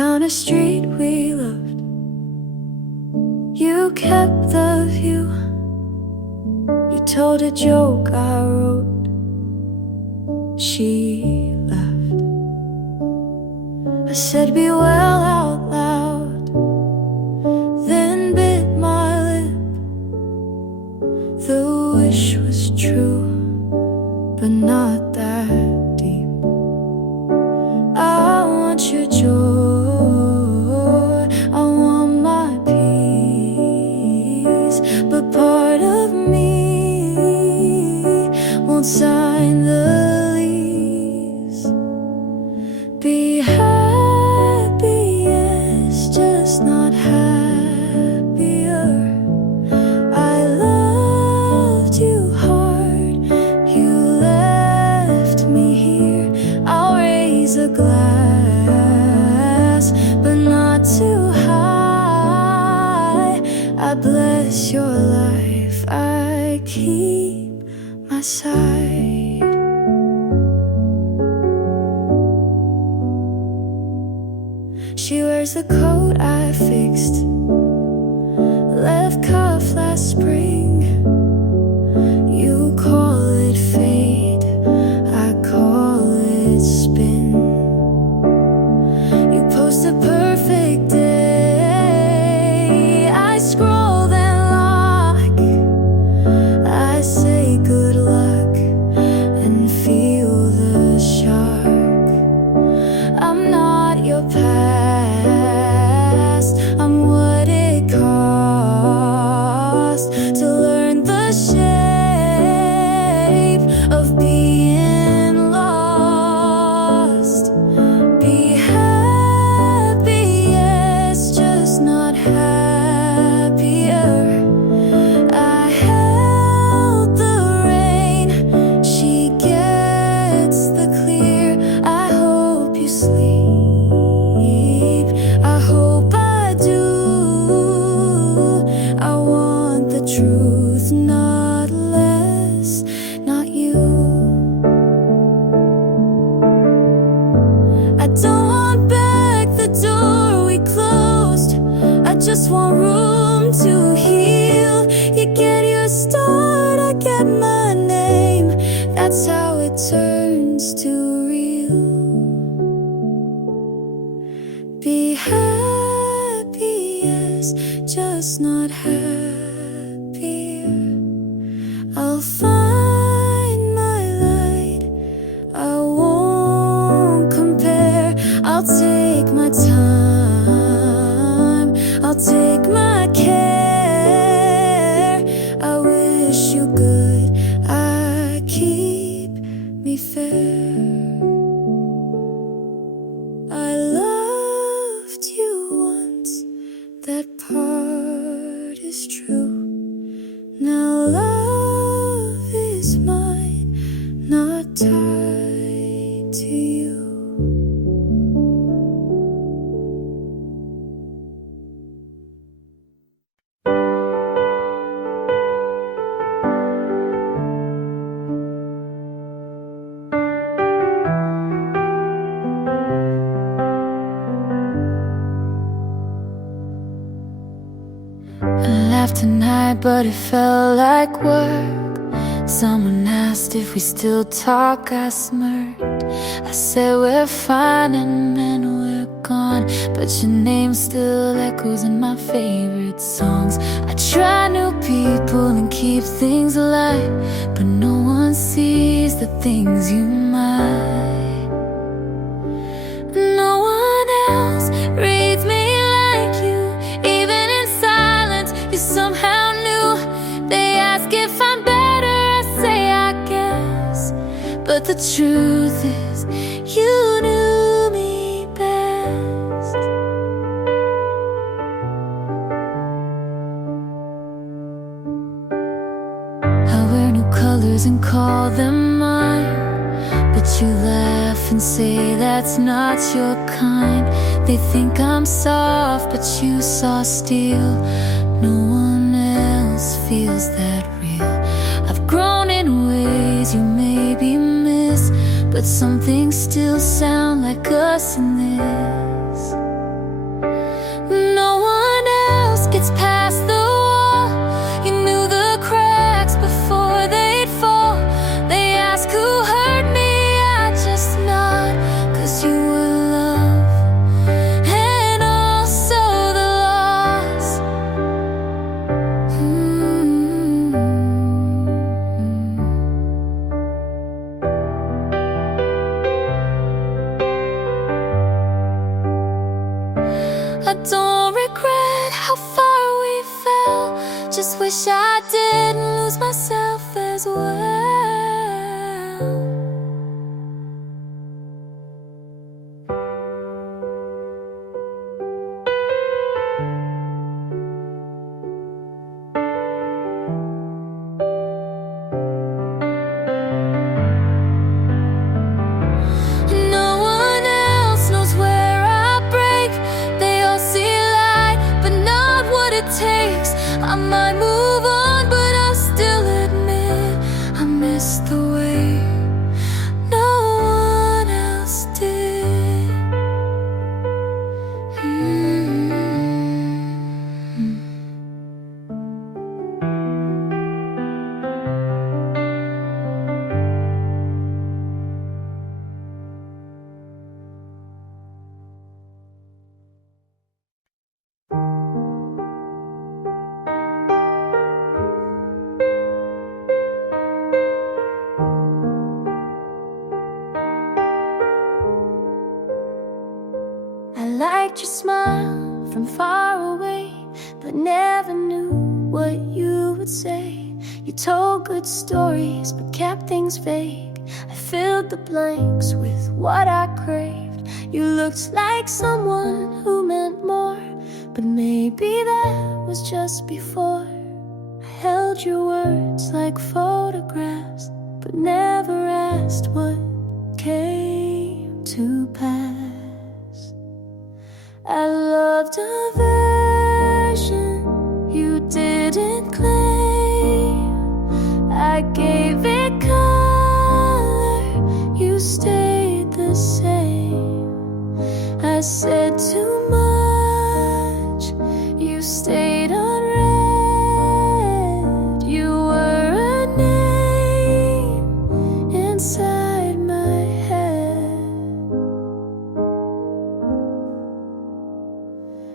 found a street we loved. You kept the view. You told a joke I wrote. She left. I said be well out loud, then bit my lip. The wish was true, but not that deep. I want your joy, I want my peace, but part of me won't sign the lease. Be happy, yes, just not happier. I loved you hard, you left me here. I'll raise a glass, but not too high. I bless your life, I keep my side. She wears the coat I fixed, left cuff last spring. You call it fate, I call it spin. You post a perfect day, I scroll then lock. I say good luck and feel the shark. I'm not your past, I'm what it cost to learn the shape of being lost. Be happy, yes, just not happier. I held the rain, she gets the clear. I hope you sleep, I hope I do. I want the truth, not less, not you. I don't want back the door we closed, I just want room to heal. You get your start, I get my name. That's how it turns to real. Be happy, yes, just not happier. I'll find my light, I won't compare. I'll take my time, I'll take my care. I wish you good, I keep me fair. I loved you once, that part is true. Now love is mine, not tied to you. I laughed tonight, but it felt like work. Someone asked if we still talk, I smirked. I said we're fine and then we're gone, but your name still echoes in my favorite songs. I try new people and keep things alive, but no one sees the things you might. No one else reads me like you, even in silence you somehow knew. They ask if I'm better, I say I guess, but the truth is you knew me best. I wear new colors and call them mine, but you laugh and say that's not your kind. They think I'm soft, but you saw steel. No one else feels that real. I've grown in ways you maybe miss, but some things still sound like us in this. I don't regret how far we fell. Just wish I didn't lose myself as well. I might move on, but I still admit I missed the way no one else did. I liked your smile from far away, but never knew what you would say. You told good stories, but kept things vague. I filled the blanks with what I craved. You looked like someone who meant more, but maybe that was just before. I held your words like photographs, but never asked what came to pass. I loved a version you didn't claim. I gave it color, you stayed the same. I said too much, you stayed unread. You were a name inside my head.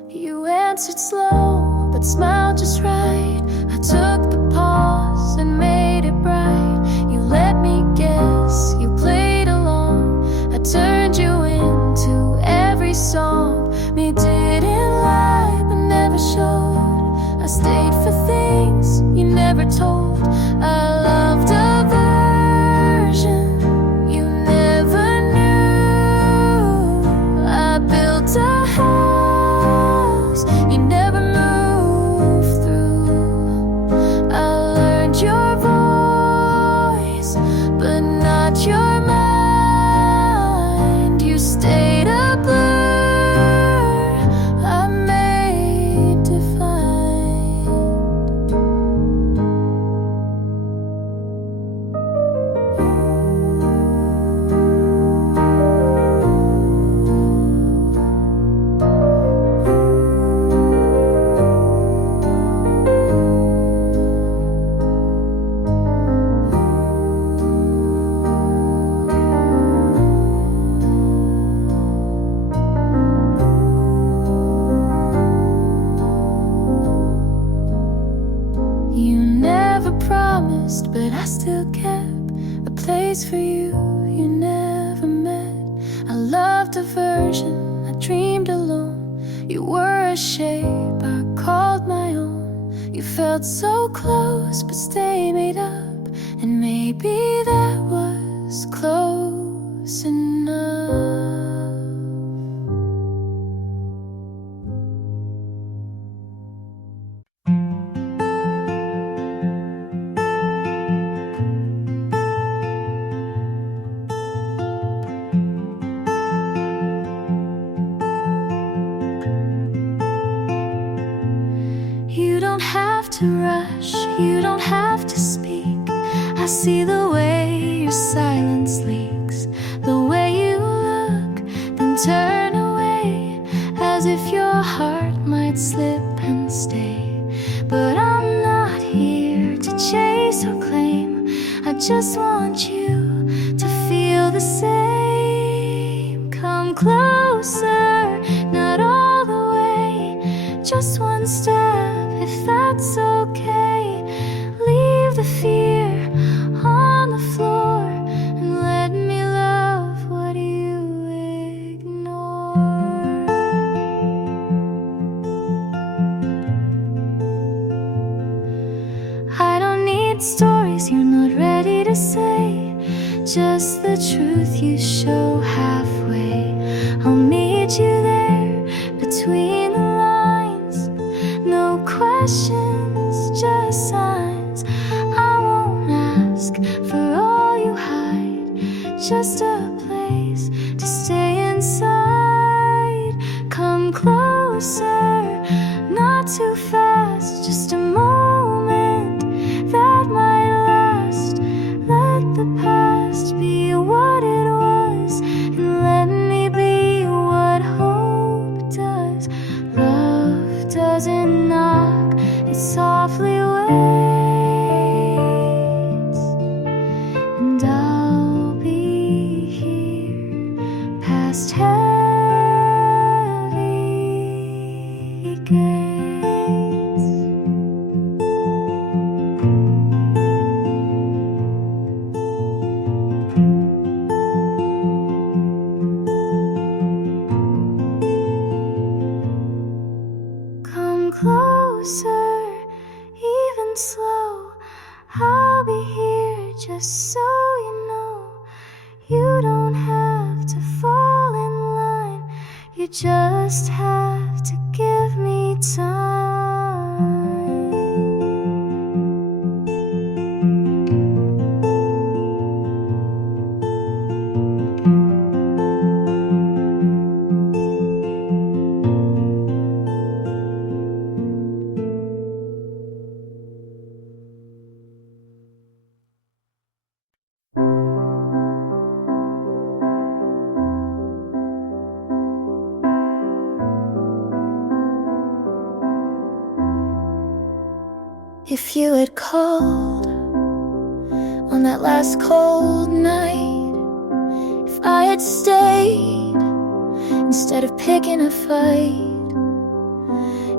You answered slow, but smiled just right. I took the pause and made it bright. You let me guess, you played along. I turned you into every song. Me didn't lie, but never showed. I stayed for things you never told. I loved a version you never knew. I built a house you never moved through. I learned your voice, but not your mind. You stayed a blur I made defined. You never promised, but I still kept a place for you you never met. I loved a version I dreamed alone. You were a shape I called my own. You felt so close, but stay made up, and maybe that was close enough. You don't have to rush, you don't have to speak. I see the way your silence leaks, the way you look, then turn away, as if your heart might slip and stay. But I'm not here to chase or claim. I just want you to feel the same. Come closer, not all the way, just one step, if that's okay. Leave the fear on the floor and let me love what you ignore. just the truth you show halfway. I'll meet you there between the lines. No questions, just signs. I won't ask for all you hide, just a place to stay inside. Come closer, not too fast, just a moment that might last. Let the past be what it was, and let me be what hope does. Love doesn't knock, it softly waits, and I'll be here past heavy gates. Come closer, even slow. I'll be here just so you know. You don't have to fall in line, you just have to give me time. If you had called on that last cold night, if I had stayed instead of picking a fight,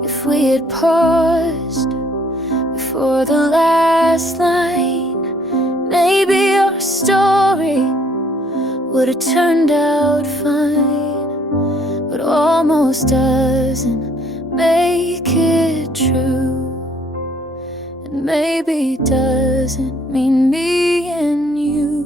if we had paused before the last line, maybe our story would have turned out fine. But almost doesn't make it true, and maybe doesn't mean me and you.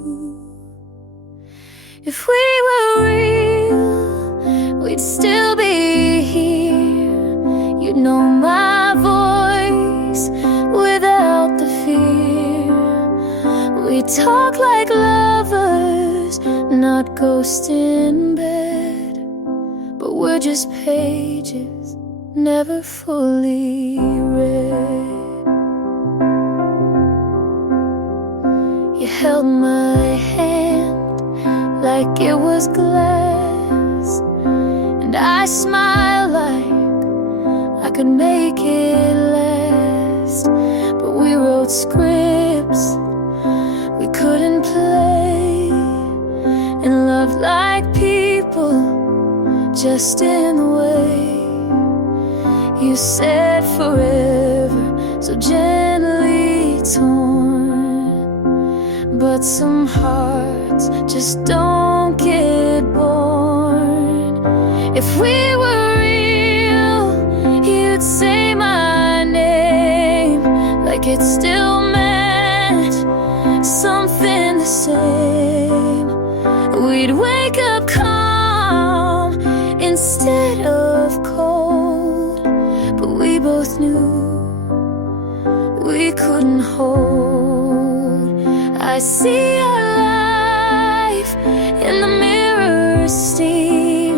If we were real, we'd still be here. You'd know my voice without the fear. We talk like lovers, not ghosts in bed, but we're just pages never fully read. You held my hand like it was glass, and I smiled like I could make it last. But we wrote scripts we couldn't play, and loved like people just in the way. You said forever, so gently torn, but some hearts just don't get born. If we were real, you'd say my name like it still meant something the same. We'd wake up calm instead of cold, but we both knew we couldn't hold. I see our life in the mirror steam,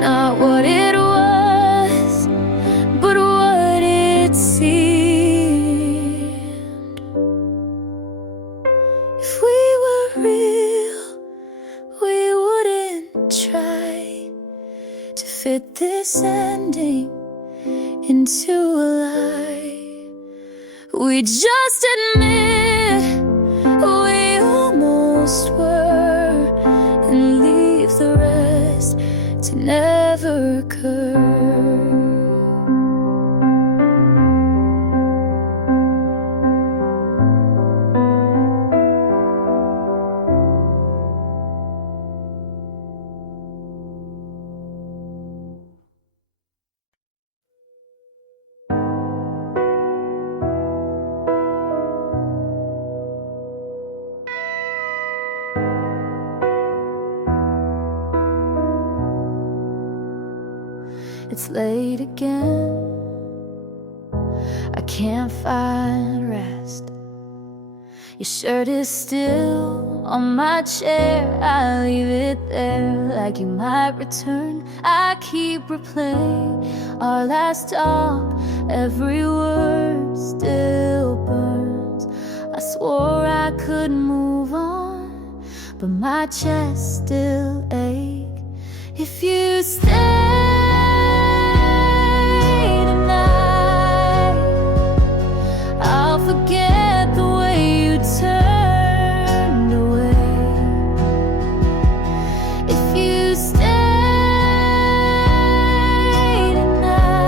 not what it was, but what it seemed. If we were real, we wouldn't try to fit this ending into a lie. We just admit we almost were, and leave the rest to never occur. it's late again. I can't find rest. Your shirt is still on my chair. I leave it there like you might return. I keep replaying our last talk. Every word still burns. I swore I could move on, but my chest still aches. If you stay tonight, I'll forget the way you turned away. If you stay tonight,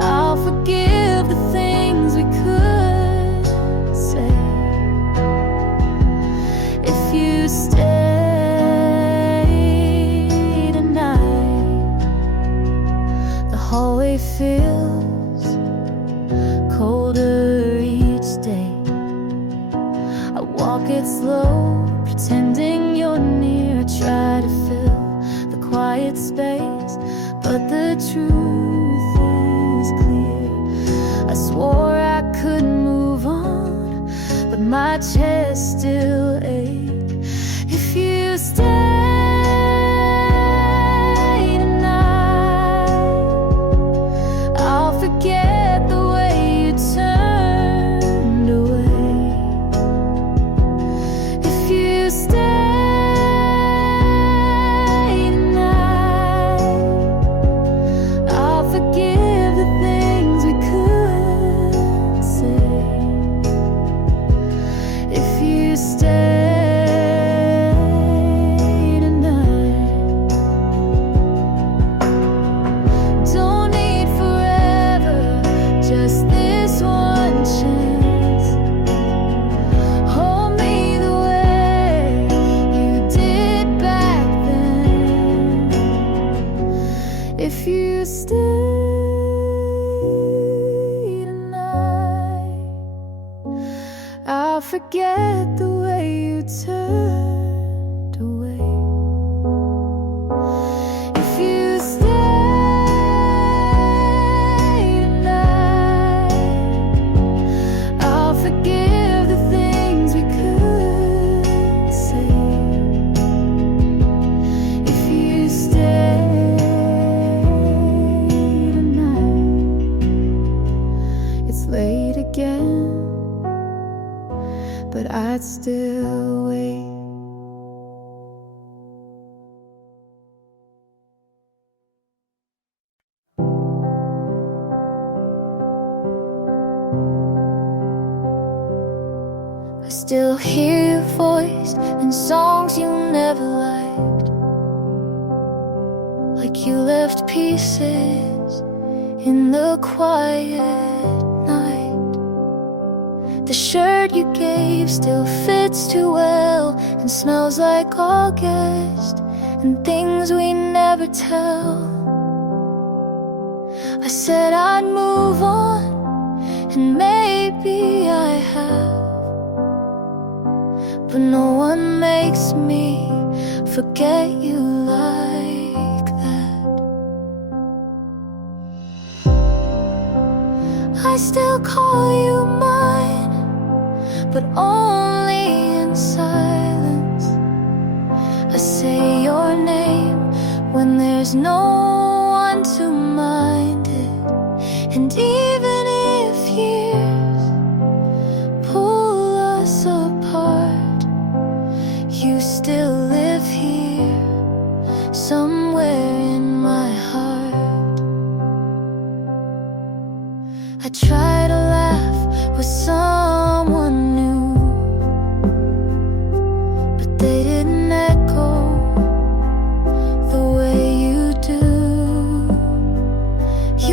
I'll forgive the things we could say. If you stay hallway feels colder each day. I walk it slow, pretending you're near. I try to fill the quiet space, but the truth is clear. I swore I could move on, but my chest still aches. If you stay forget the way you turned away. If you stay tonight, I'll forgive the things we could say. If you stay tonight, don't need just this one chance. Hold me the way you did back then. If you stay tonight, I'll forget the way you turned away. If you stay forgive the things we could say. If you stay tonight, it's late again, but I'd still wait. I still hear your voice in songs you never liked, like you left pieces in the quiet night. The shirt you gave still fits too well and smells like August and things we never tell. I said I'd move on, and maybe I have, but no one makes me forget you like that. I still call you mine, but only in silence. I say your name when there's no one to mind it. And even if years pull us apart, you still live here, somewhere in my heart. I try to laugh with someone new, but they didn't echo the way you do.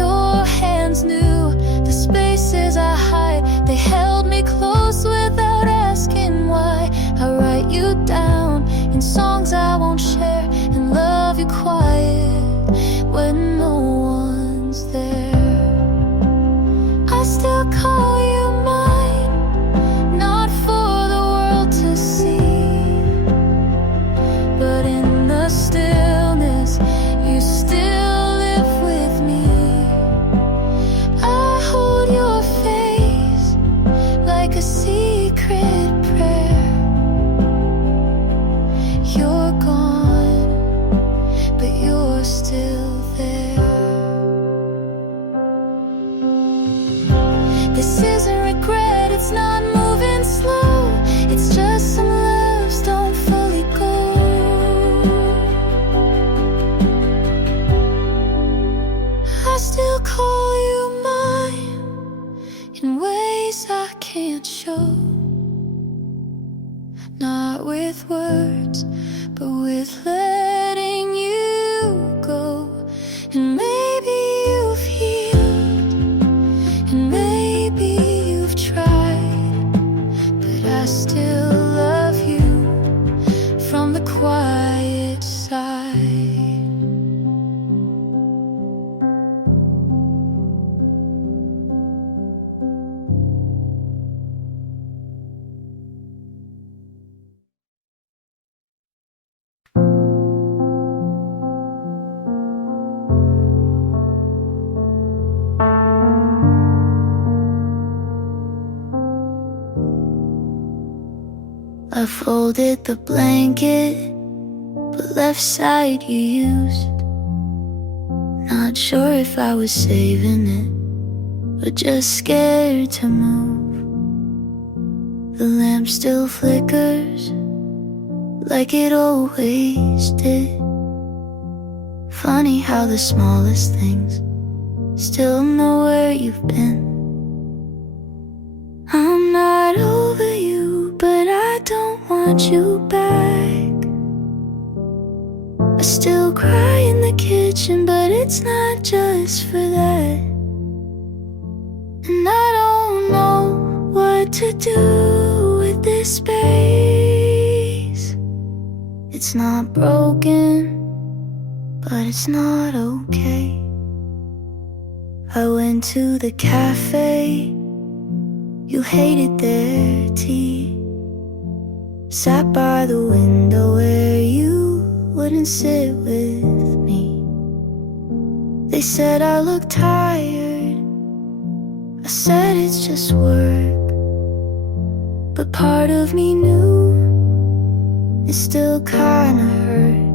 Your hands knew the spaces I hide. They held me close without asking why. I write you down in songs I won't share, and love you quiet when no one's there. I I still call you mine in ways I can't show. Not with words, but with letting you go. And maybe you've healed, and maybe you've tried, but I still love you from the quiet side. I folded the blanket, but left side you used. Not sure if I was saving it, or just scared to move. The lamp still flickers, like it always did. Funny how the smallest things still know where you've been. I'm not over you, but I don't want you back. I still cry in the kitchen, but it's not just for that. And I don't know what to do with this space. It's not broken, but it's not okay. I went to the cafe, you hated their tea. Sat by the window where you wouldn't sit with me. They said I looked tired, I said it's just work. But part of me knew it still kinda hurt.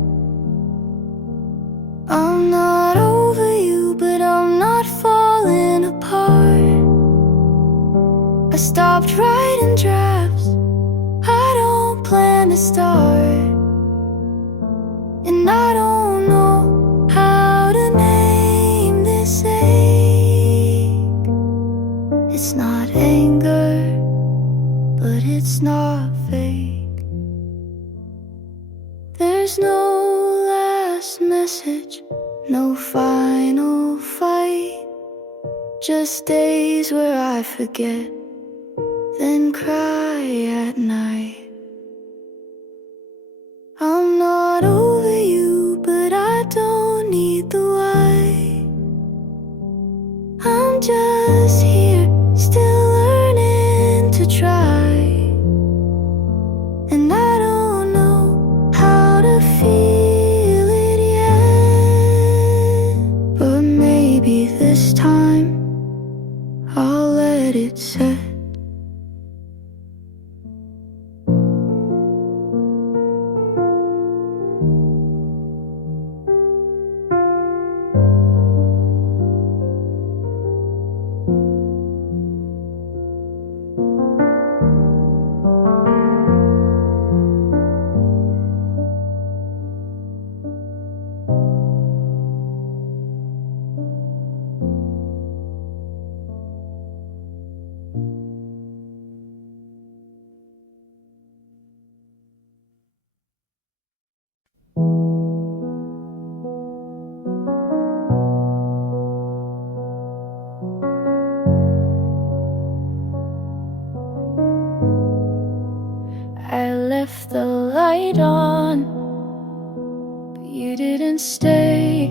I'm not over you, but I'm not falling apart. I stopped writing drafts, I don't plan to start. And I don't know how to name this ache. It's not anger, but it's not fake. There's no last message, no final fight. Just days where I forget, then cry at night. I'm not over you, but I don't need the why. I'm just here, still learning to try. And I don't know how to feel it yet, but maybe this time I'll let it set. I left the light on, but you didn't stay.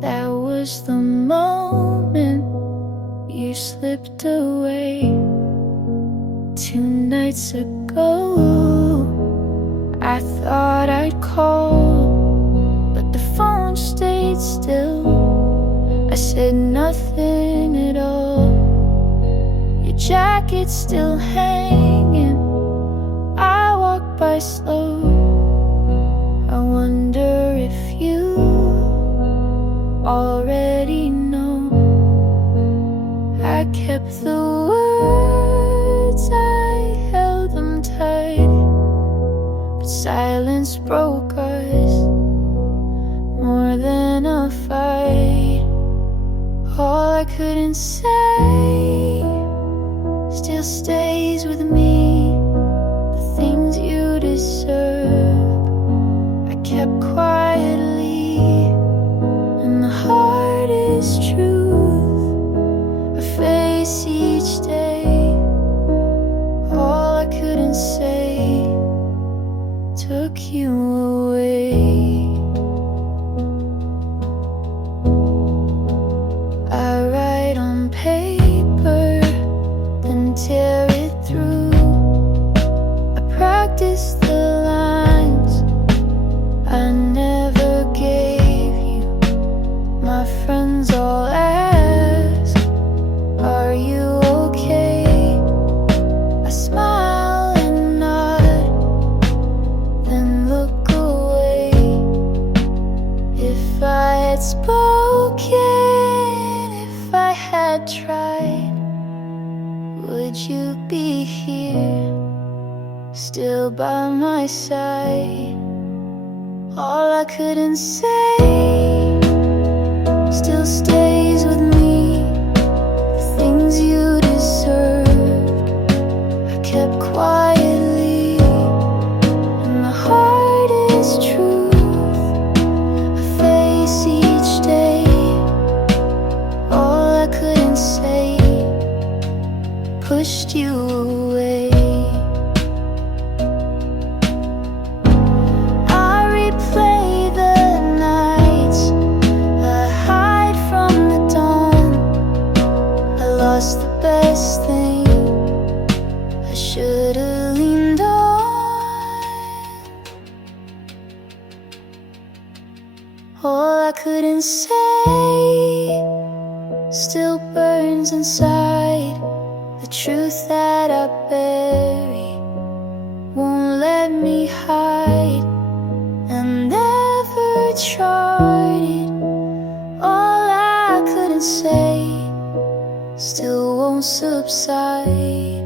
That was the moment you slipped away. 2 nights ago, I thought I'd call, but the phone stayed still. I said nothing at all. Your jacket's still hanging, I walk by slow. I wonder if you already know. I kept the words, I held them tight, but silence broke. broke us more than a fight. I couldn't say still stays with me. The things you deserve I kept quietly, and the hardest truth I face each day. All I couldn't say took you away. I write on paper, then tear it through. I practice the lines I never gave you. My friends all ask, are you okay? I smile and nod, then look away. If I had spoken, if I had tried, would you be here, still by my side? All I couldn't say still stays with me. The things you deserved I kept quietly, and the hardest truth I face each day. All I couldn't say pushed you away. I replay the nights I hide from the dawn. I lost the best thing I should've leaned on. All I couldn't say still burns inside. The truth that I bury won't let me hide, and never charted. All I couldn't say still won't subside.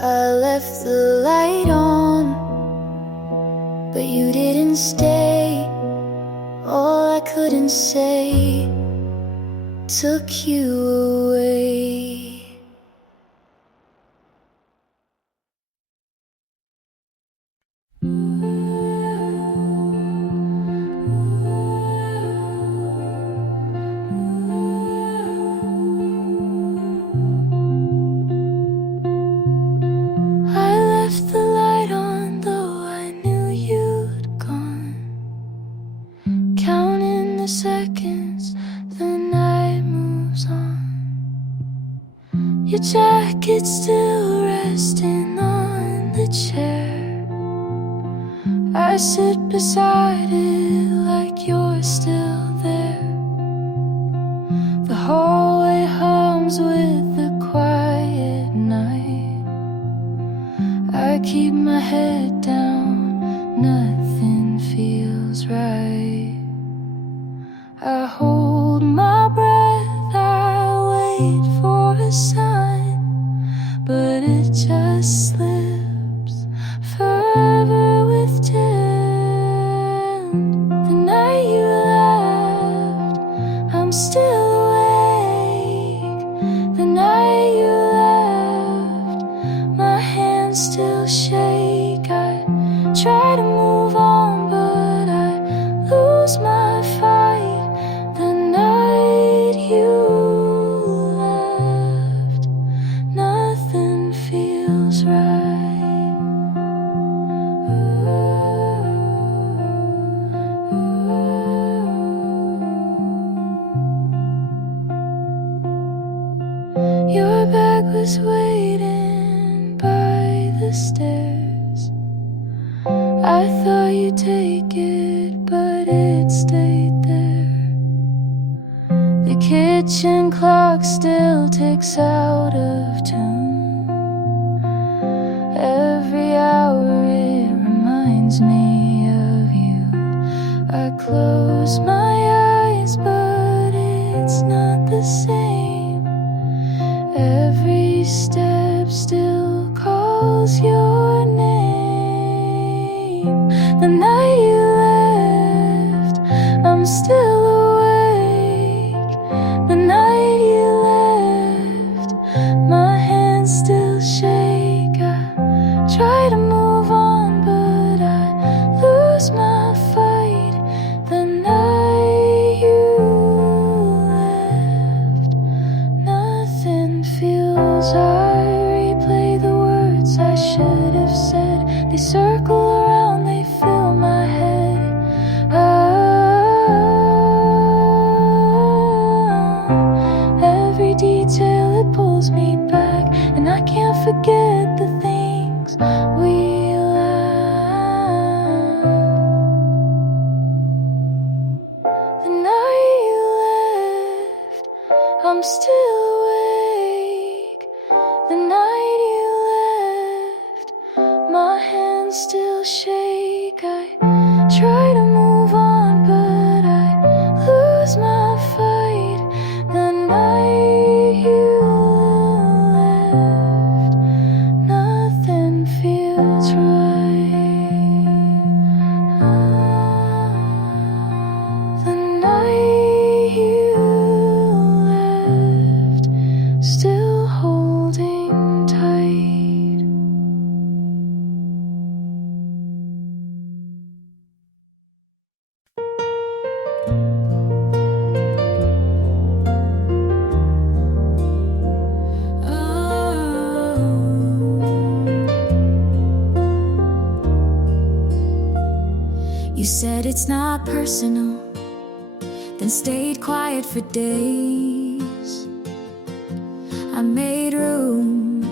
I left the light on, but you didn't stay. All I couldn't say took you away. I left the light on, though I knew you'd gone. Counting the seconds, the night moves on. Your jacket's still resting on the chair. I sit beside it like you're still there. The hallway hums with the quiet night. I keep my head down, nothing feels right. I hold my breath, I wait for a sign, but it just slips further with time. The night you left, I'm still awake. The night you left, my hands still shake. I try to move on, but I lose my fight. The night you left, nothing feels right. Your bag was waiting by the stairs. I thought you'd take it, but it stayed there. The kitchen clock still ticks out of tune. Every hour it reminds me of you. I close my eyes, but it's not the same. Every step still calls your name. The night you left, I'm still awake. The night pulls me back, and I can't forget the things we laughed. The night you left, I'm still awake. The night you left, my hands still shake. I try to move on, but I lose my fight. The night you left, nothing feels right. The night you left, still holding tight. You said it's not personal, then stayed quiet for days. I made room,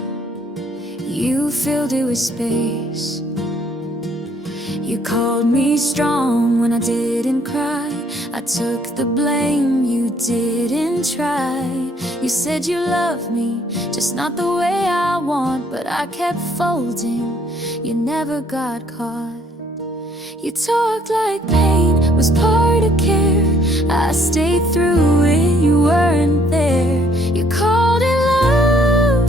you filled it with space. You called me strong when I didn't cry. I took the blame, you didn't try. You said you loved me, just not the way I want. But I kept folding, you never got caught. You talked like pain was part of care. I stayed through it, you weren't there. You called it love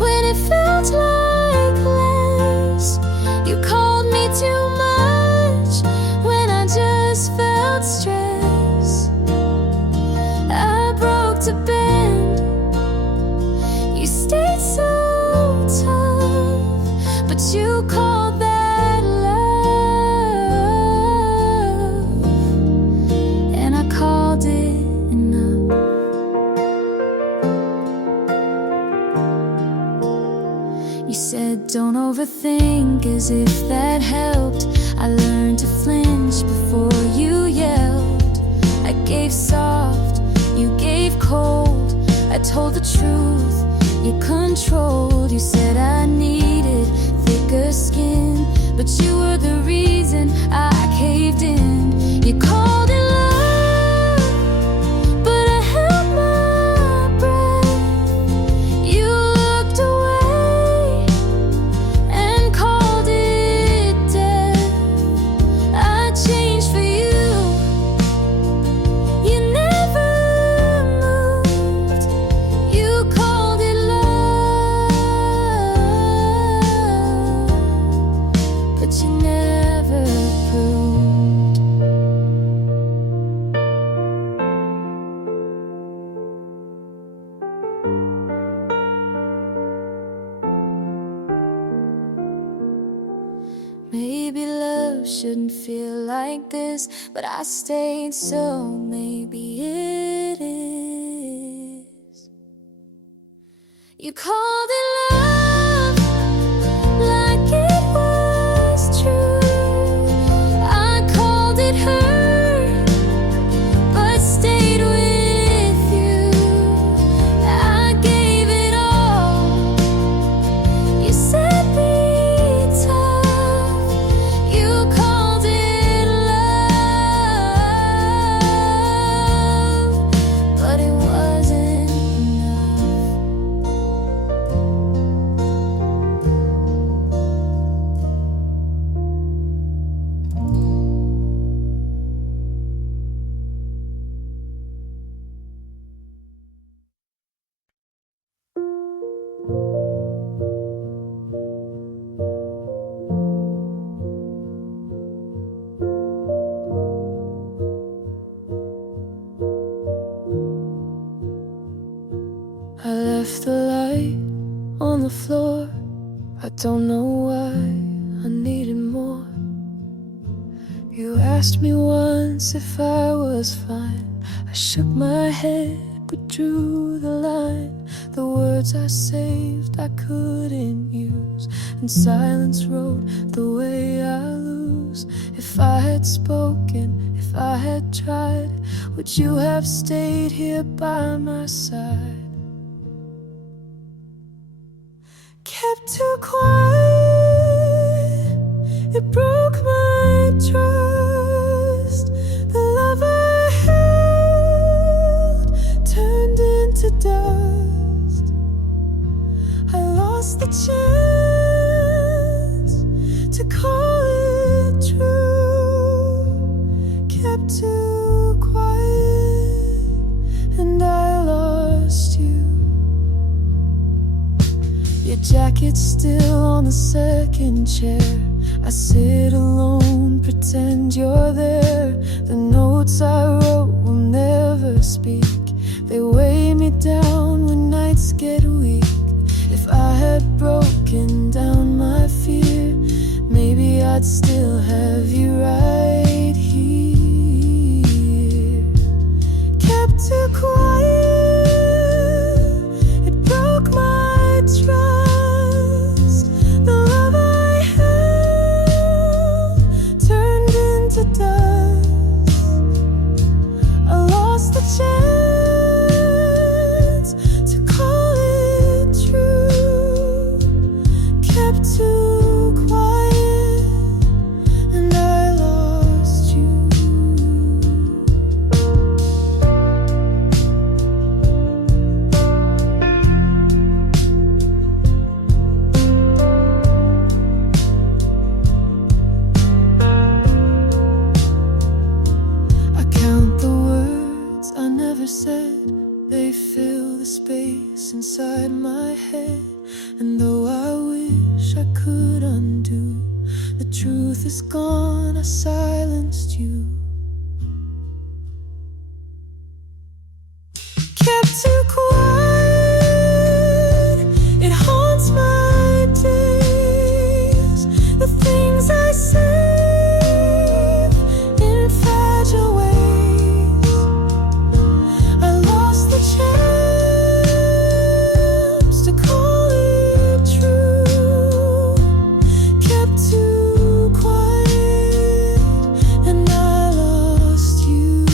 when it felt like less. You called me too much when I just felt stress. I broke to bend, you stayed so tough, but you called that don't overthink, as if that helped. I learned to flinch before you yelled. I gave soft, you gave cold. I told the truth, you controlled. You said I needed thicker skin, but you were the reason I caved in. You called it love, but I held my breath. You looked away shouldn't feel like this, but I stayed, so maybe it is. You called it love like it was true. I called it hurt, but stayed with you. I gave it all. You said be tough. You called it love, but it wasn't enough. I left the light on the floor. I don't know why I needed more. You asked me once if I was fine. I shook my head but drew the line. The words I saved I couldn't use, and silence wrote the way I lose. If I had spoken, if I had tried, would you have stayed here by my side? kept too quiet. It broke my trust. The love I held turned into dust. I lost the chance to call it true. Kept too quiet, and I lost you. Your jacket's still on the second chair. I sit alone, pretend you're there. The notes I wrote will never speak. They weigh me down when nights get weak. If I had broken down my fear, maybe I'd still have you right here. Kept too quiet, it broke my trust. The love I held turned into dust. I lost the chance to call it true. Kept too quiet, and I lost you. I count the words I never said. They fill the space inside my head. And though I wish I could undo, the truth is gone, I silenced you. Kept too quiet, it haunts my days. The things I say in fragile ways. I lost the chance to call it true. Kept too quiet, and I lost you.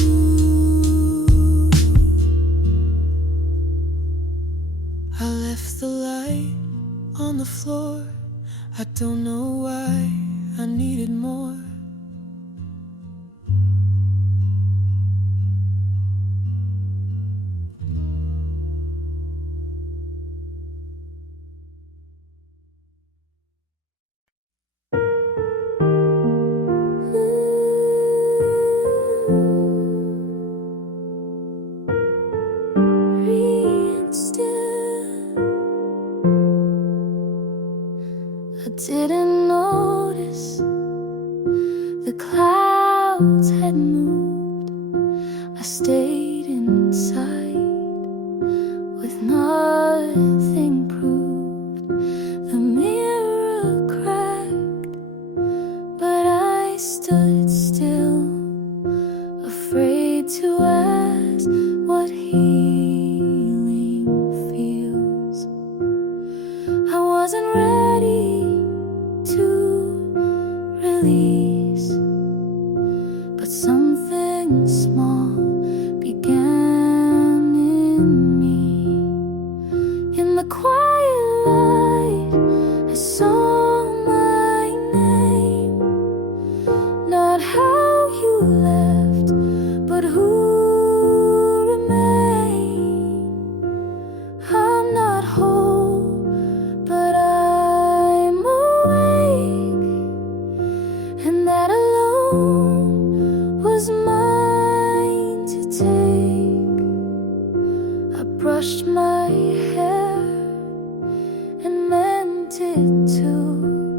I left the light on the floor. I don't know why I needed more. I didn't notice the clouds had moved. I stayed inside with nothing proved. The mirror cracked, but I stood still, afraid to ask what healing feels. I wasn't ready to release, but something small began in me. In the quiet light, I saw my name. Not how you left, but who remained. I'm not whole, but I'm awake, and that alone was mine to take. I brushed my hair and meant it to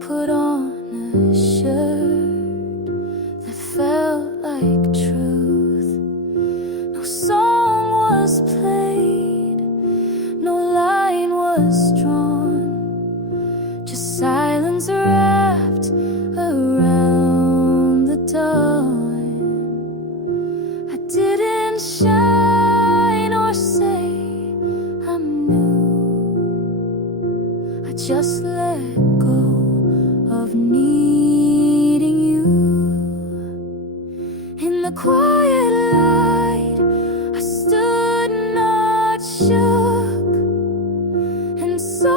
put on a shirt that felt like truth. No song was played, no line was drawn, just silence wrapped around the dawn. I didn't shine or say I'm new. I just let go of needing you. In the quiet light, I stood not shook, and so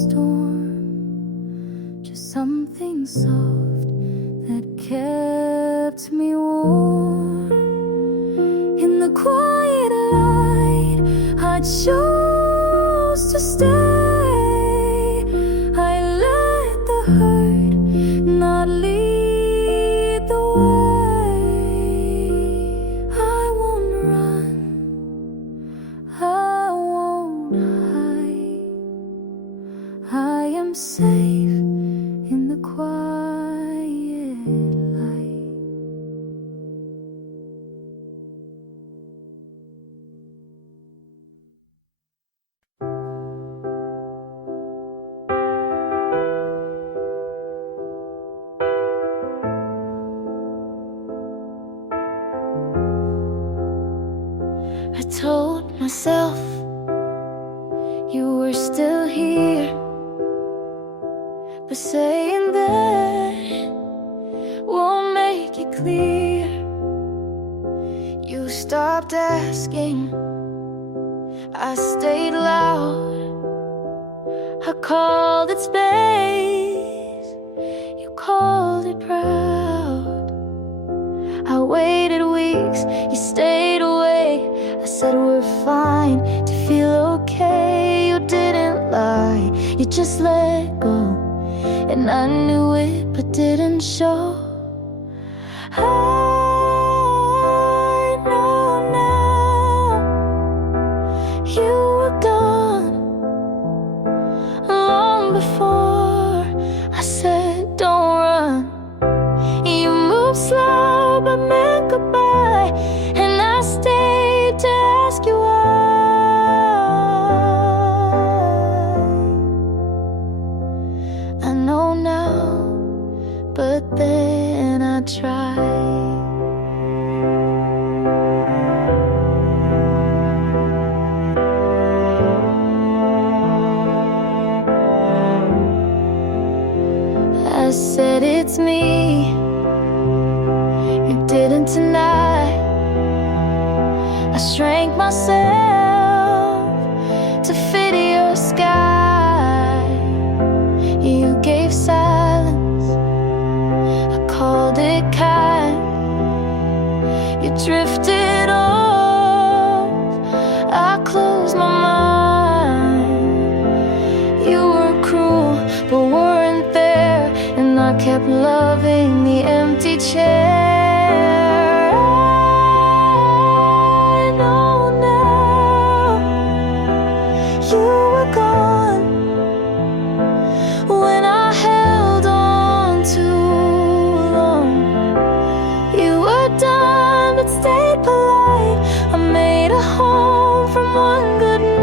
storm, just something soft that kept me warm. In the quiet light, I chose to stay. I let the hurt not lead the way. I won't run, I won't hide. I am safe in the quiet light. I told myself you were still here, but saying that won't make it clear. You stopped asking, I stayed loud. I called it space, you called it proud. I waited weeks, you stayed away. I said we're fine, to feel okay. You didn't lie, you just let go. And I knew it, but didn't show. I know now you were gone long before I said don't run. You moved slow but meant goodbye, and I stayed to ask you why. I know now, but then I tried. I said it's me, you didn't deny. I shrank myself to fit your sky. You gave silence, I called it kind. You drifted off, I closed my mind. You were cruel, but weren't there, and I kept loving the empty chair. I know now you were gone when I held on too long. You were done but stayed polite. I made a home from one good night.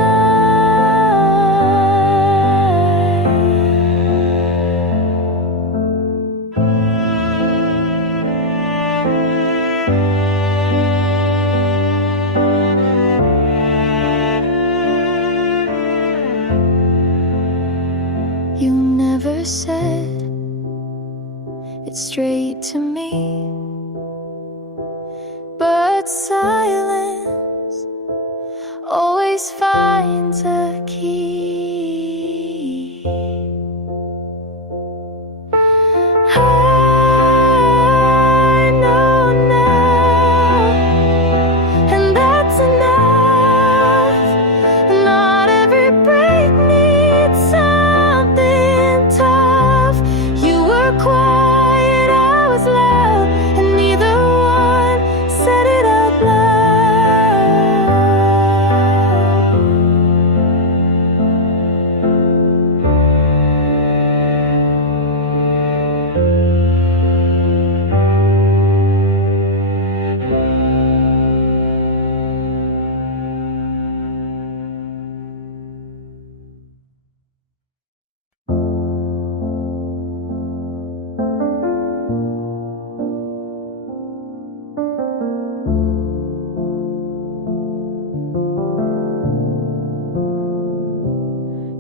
You never said it straight to me, but silence always finds a key. I know now, and that's enough. Not every break needs something tough. You were quiet, I was loud, and neither one said it out loud.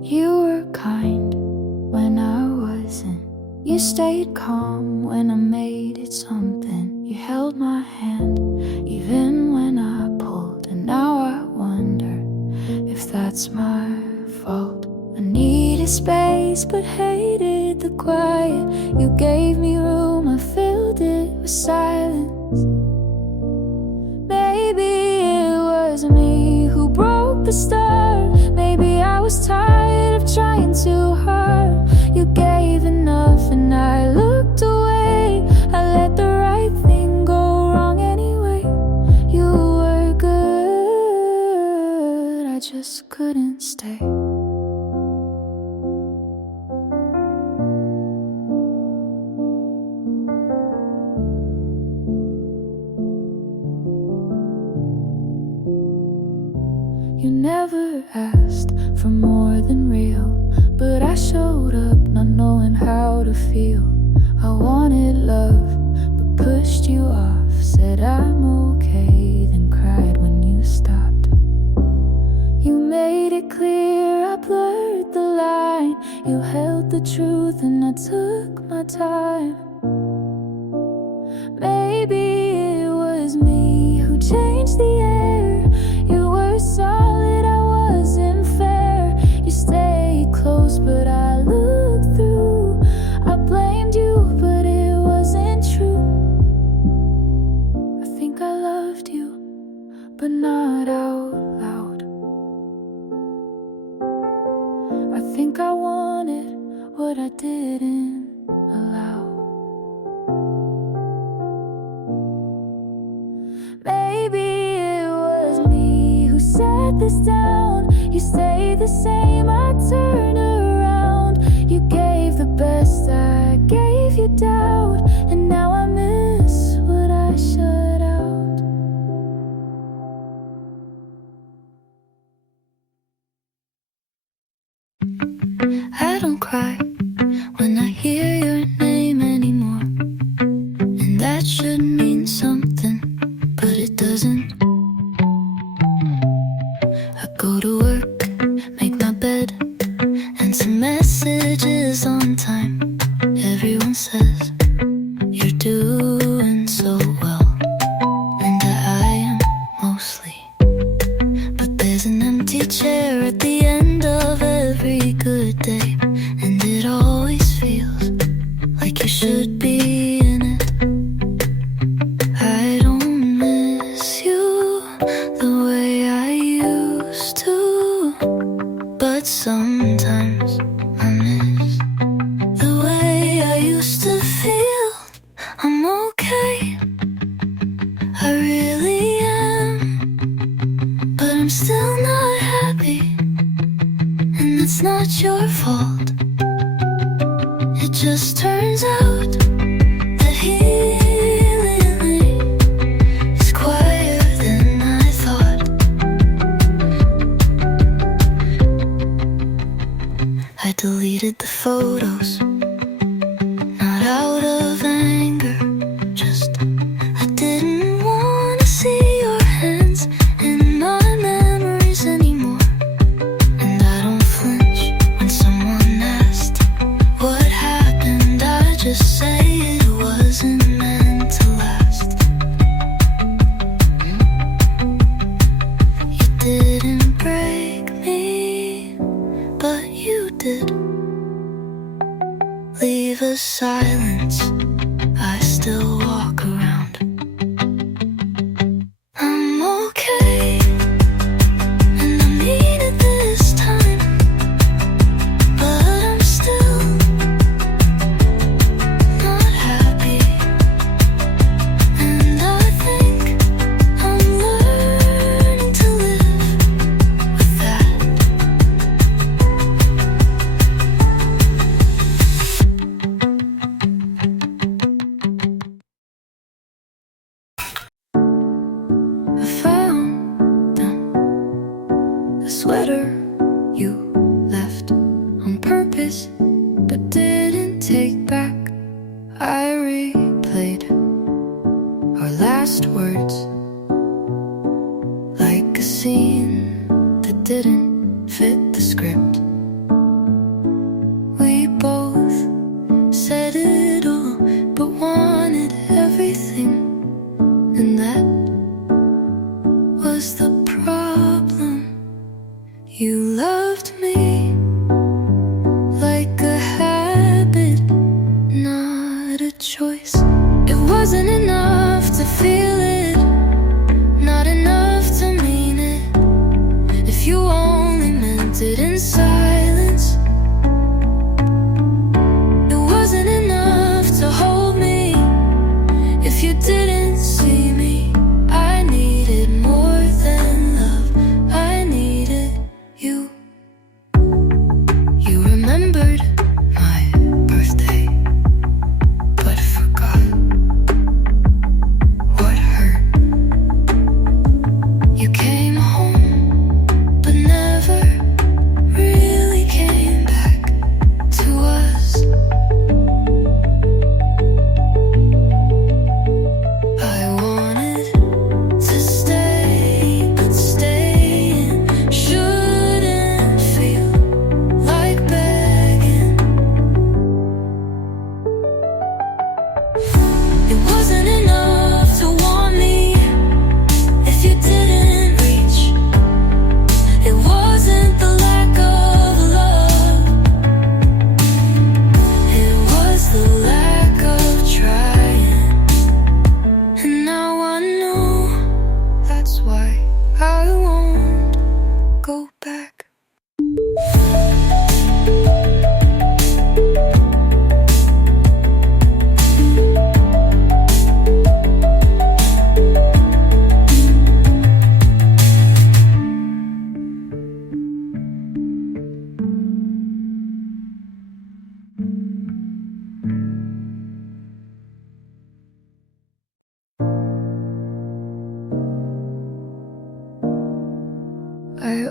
You were kind when I wasn't. You stayed calm when I made it something. You held my hand even when I pulled. And now I wonder if that's my fault. I needed space but hated the quiet. You gave me room, I filled it with silence. Maybe it was me who broke the start. Maybe I was tired of trying too hard. You gave enough and I looked away. I let the right thing go wrong anyway. You were good, I just couldn't stay. You never asked for more than real, but I showed up not knowing how to feel. I wanted love, but pushed you off. Said I'm okay, then cried when you stopped. You made it clear, I blurred the line. You held the truth and I took my time. Maybe it was me who changed the air. You were solid, I wasn't fair. You stayed close, but I looked through. I blamed you, but it wasn't true. I think I loved you, but not out loud. I think I wanted what I didn't allow. Maybe it was me who set this down. You stayed the same, I turned around. You gave the best, I gave you doubt. And now I miss what I shut out. I don't cry when I hear your name anymore, and that should mean something, but it doesn't. I go to work, make my bed, answer messages on time. Everyone says you're doing so well, and I am mostly. But there's an empty chair at the end of every good day, and it always feels like you should be in it. I don't miss you the way I used to, but sometimes I miss the way I used to feel. I'm okay, I really am, but I'm still not happy, and it's not your fault. It just turns out that healing is quieter than I thought. I deleted the photos, not out of anger, just I didn't want to see your hands in my memories anymore. And I don't flinch when someone asked what happened. I just say it wasn't meant to last. You didn't break me, but you did. Leave a silence, I still walk around. I'm okay, and I mean it this time, but I'm still not happy. And I think I'm learning to live with that. I found them, the sweater you left on purpose but didn't take back. I replayed our last words like a scene that didn't fit the script. We both said it all but wanted everything, and that was the problem. You loved me,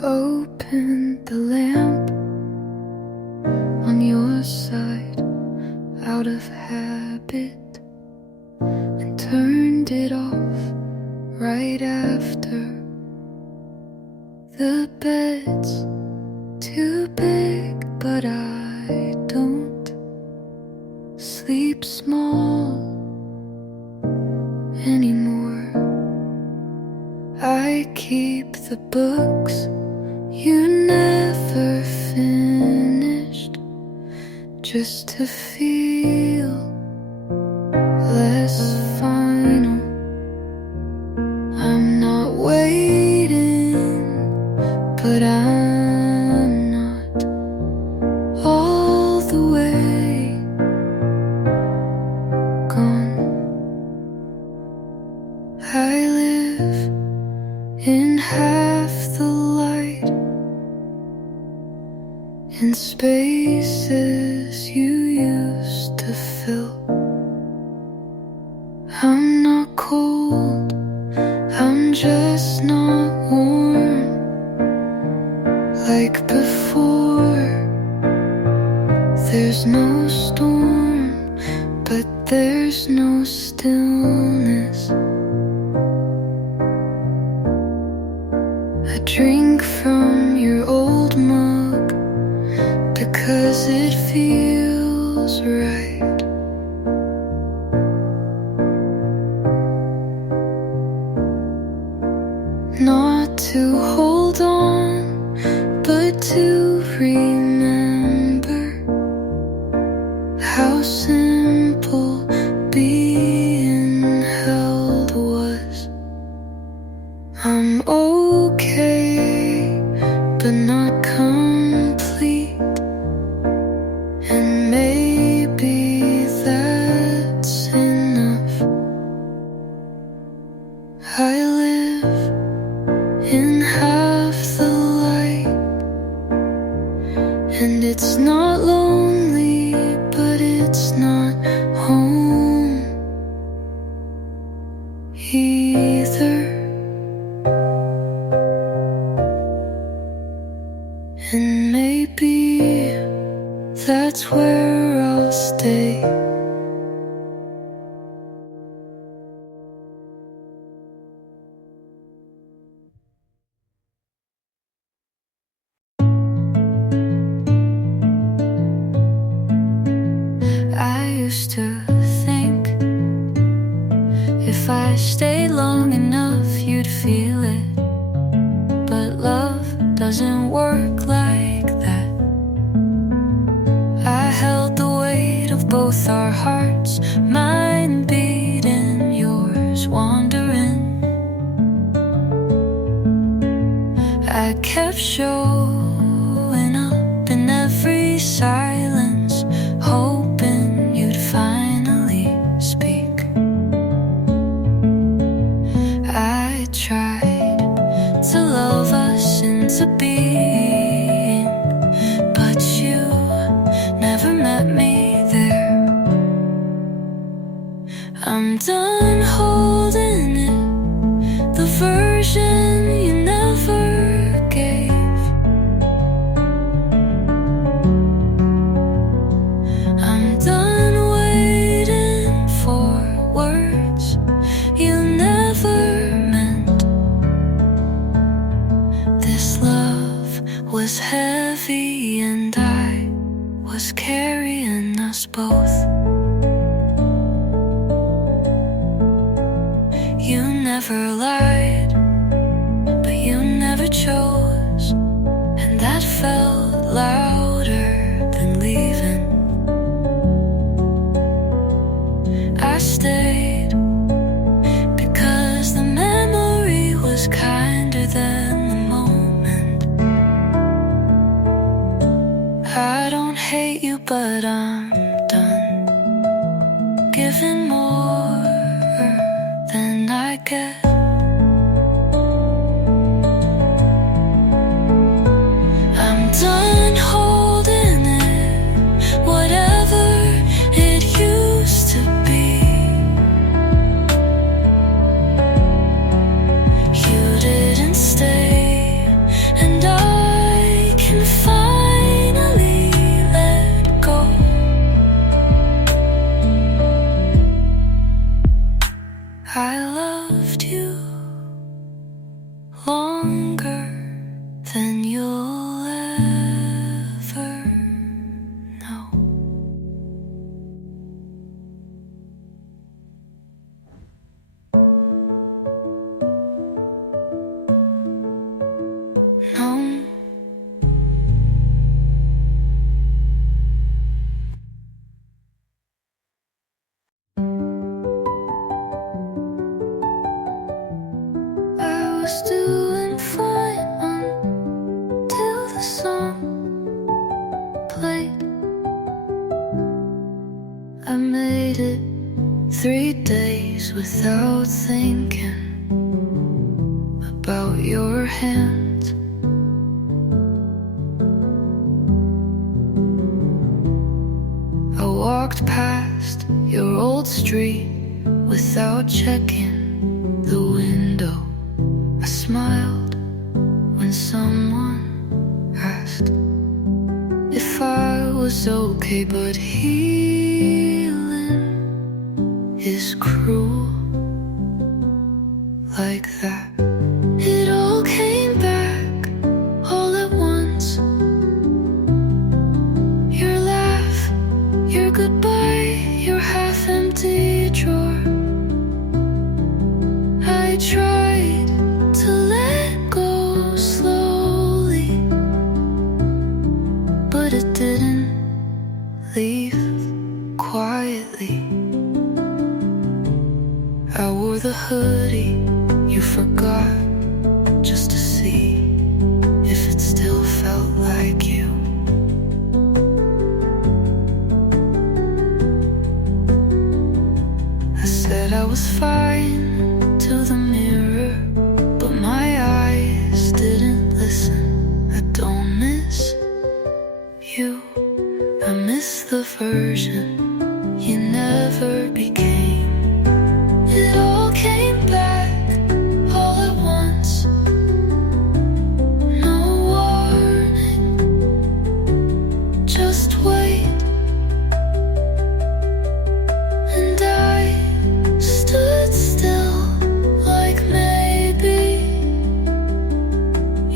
opened the lamp on your side out of habit and turned it off right after. The bed's too big, but I don't sleep small anymore. I keep the books you never finished just to feel less final. I'm not waiting, but I'm not all the way gone. I live in half the light, in spaces you used to fill. I'm not cold, I'm just not warm like before. There's no storm, but there's no stillness. I drink from your old mug because it feels right. Not to hold on, but to remember how simple being held was. I'm okay, but not complete, and maybe that's enough. I live in half the light, and it's not lonely, but it's not home either. And maybe that's where I'll stay. I used to think if I stayed long enough, you'd feel it. But love doesn't work like that. I held the weight of both our hearts, mine beating, yours wandering. I kept showing up in every silence, hoping you'd finally speak. I tried to love us into being, but you never met me there. I'm done holding it, the version you never gave. I'm done waiting for words you never meant. This love was heavy and I was carrying us both. You never lied, but you never chose, and that felt louder than leaving. I stayed because the memory was kinder than the moment. I don't hate you, but I'm done giving more than I get. I'm done holding it, whatever it used to be. You didn't stay, and was doing fine until the song played. I made it 3 days without thinking about your hand. I walked past your old street without checking the window. I smiled when someone asked if I was okay, but healing is cruel like that. It all came back all at once. Your laugh, your goodbye, your half-empty drawer. I tried to let go slowly, but it didn't leave quietly. I wore the hoodie you forgot just to see if it still felt like you. I said I was fine to the mirror, but my eyes didn't listen. I don't miss you, I miss the version you never became. It all came back all at once, no warning, just wait. And I stood still like maybe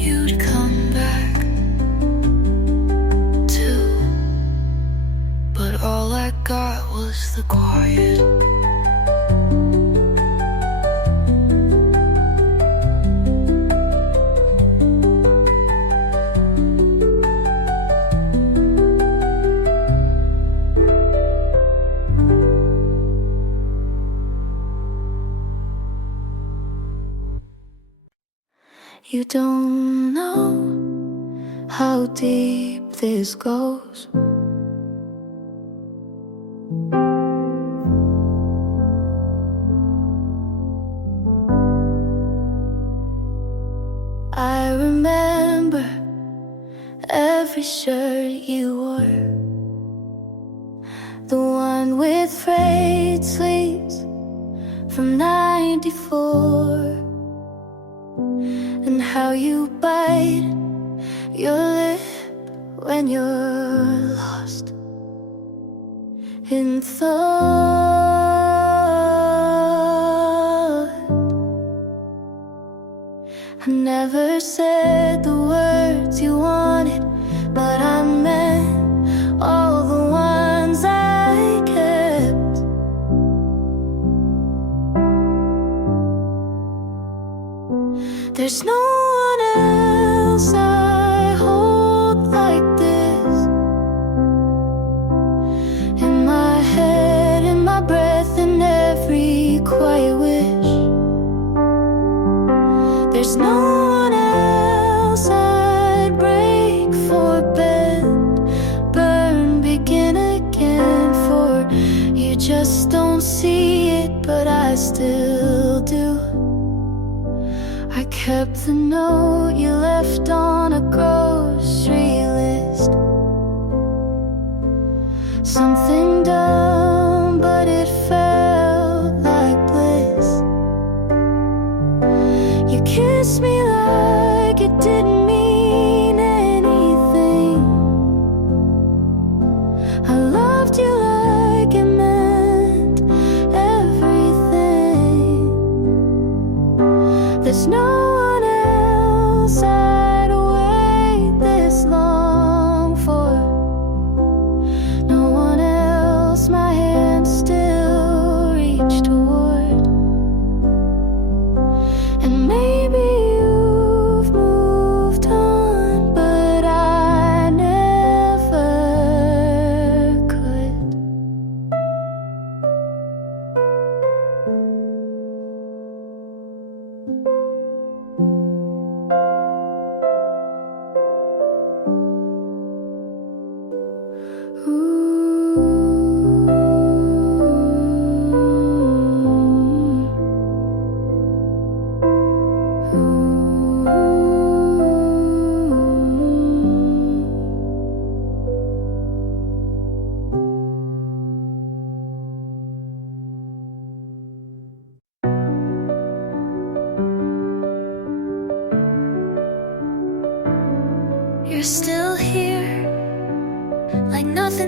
you'd come back too. But all I got was the quiet. You don't know how deep this goes. I remember every shirt you wore, the one with frayed sleeves from '94. And how you bite your lip when you're lost in thought. I never said the words you wanted, but I meant all the ones I kept. There's no one else I hold like this. In my head, in my breath, in every quiet wish. There's no one else I'd break for, bend, burn, begin again for. You just don't see it, but I still do. I kept the note you left on a grocery list. Something dumb, but it felt like bliss. You kissed me like it didn't mean anything. I loved you like it meant everything. There's no one else I'd wait this long for. No one else my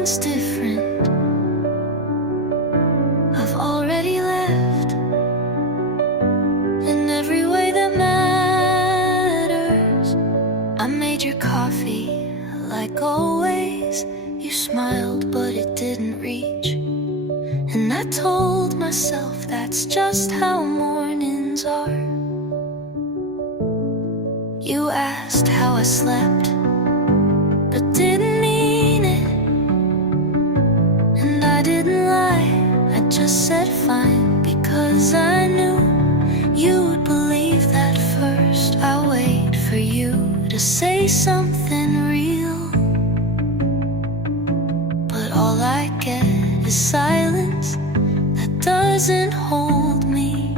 something's different. I've already left in every way that matters. I made your coffee like always. You smiled, but it didn't reach. And I told myself that's just how mornings are. You asked how I slept, but didn't mean it. And I didn't lie, I just said fine, because I knew you would believe that first. I wait for you to say something real, but all I get is silence that doesn't hold me.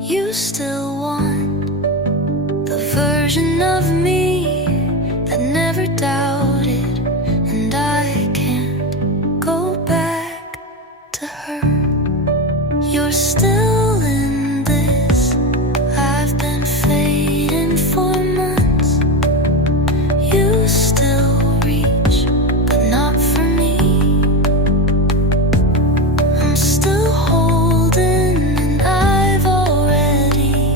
You still want the version of me that never doubted, and I can't go back to her. You're still in this. I've been fading for months. You still reach, but not for me. I'm still holding, and I've already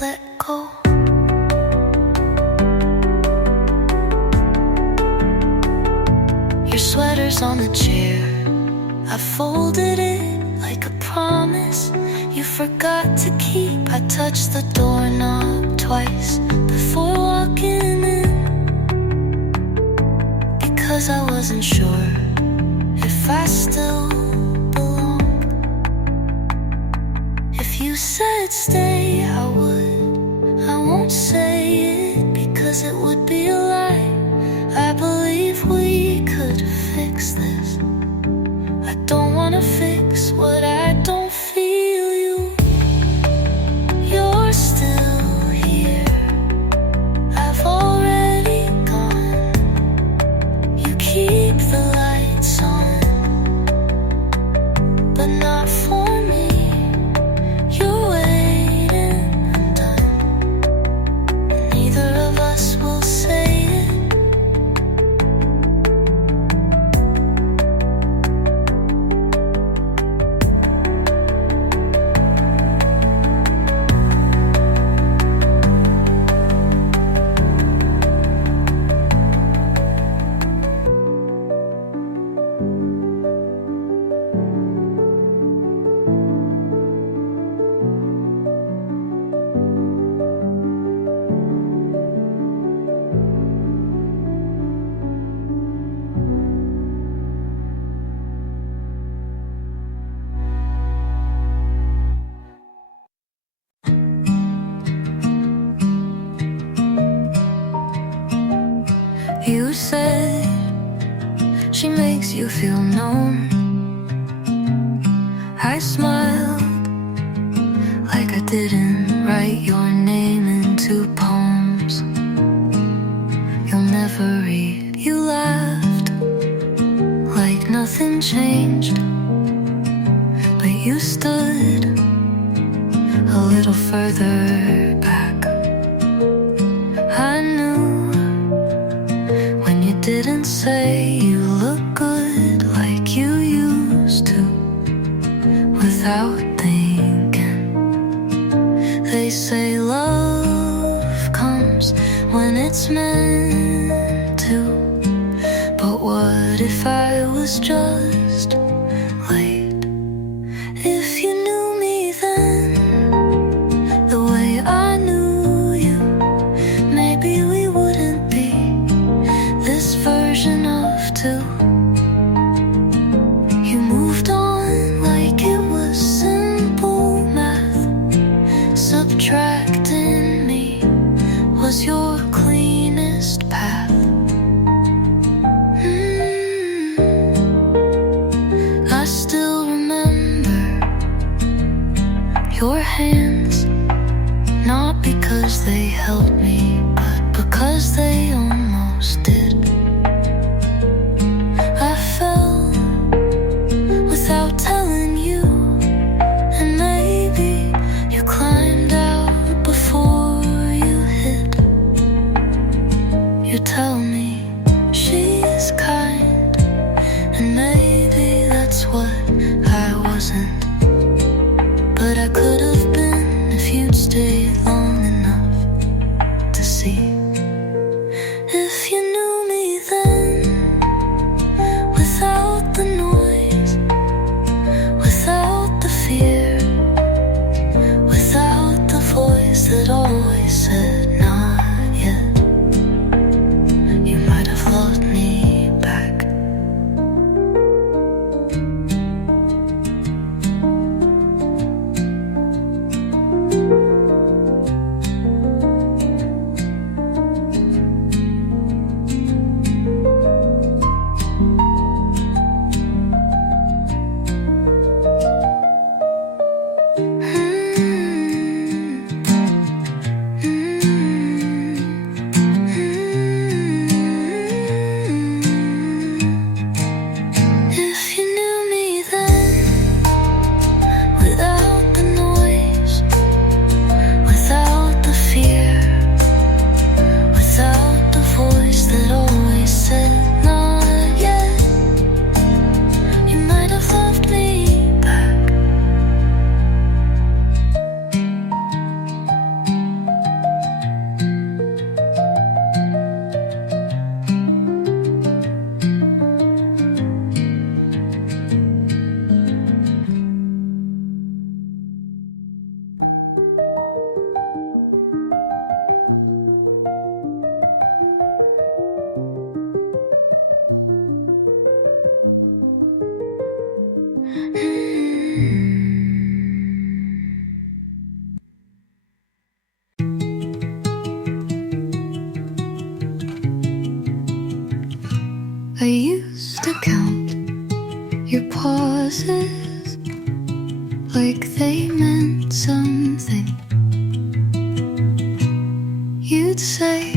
let go. Your sweater's on the chair. I folded it like a promise you forgot to keep. I touched the doorknob twice before walking in, because I wasn't sure if I still belong. If you said stay, I would. I won't say it because it would be a lie. I believe we could fix this. I don't wanna fix what I don't feel. You're still here. I've already gone. You keep the lights on, but not for me. You're waiting, I'm done. Neither of us will say it. You said she makes you feel known. I smiled like I didn't write your name into poems you'll never read. You laughed like nothing changed, but you stood a little further back. I knew when you didn't say you look good like you used to, without thinking. They say love comes when it's meant to, but what if I was just late? If you knew me then the way I knew you, maybe we wouldn't be this version of two. You moved on like it was simple math. Subtracting me was your cleanest path. I still remember your hands, not because they helped me, but because they almost did. I fell without telling you, and maybe you climbed out before you hid. You tell me she's kind And maybe that's what I wasn't, but I could have been if you'd stayed long enough to see. If you knew me then, without the noise, without the fear, without the voice that always said not yet, you might have loved me back. I used to count your pauses like they meant something. You'd say,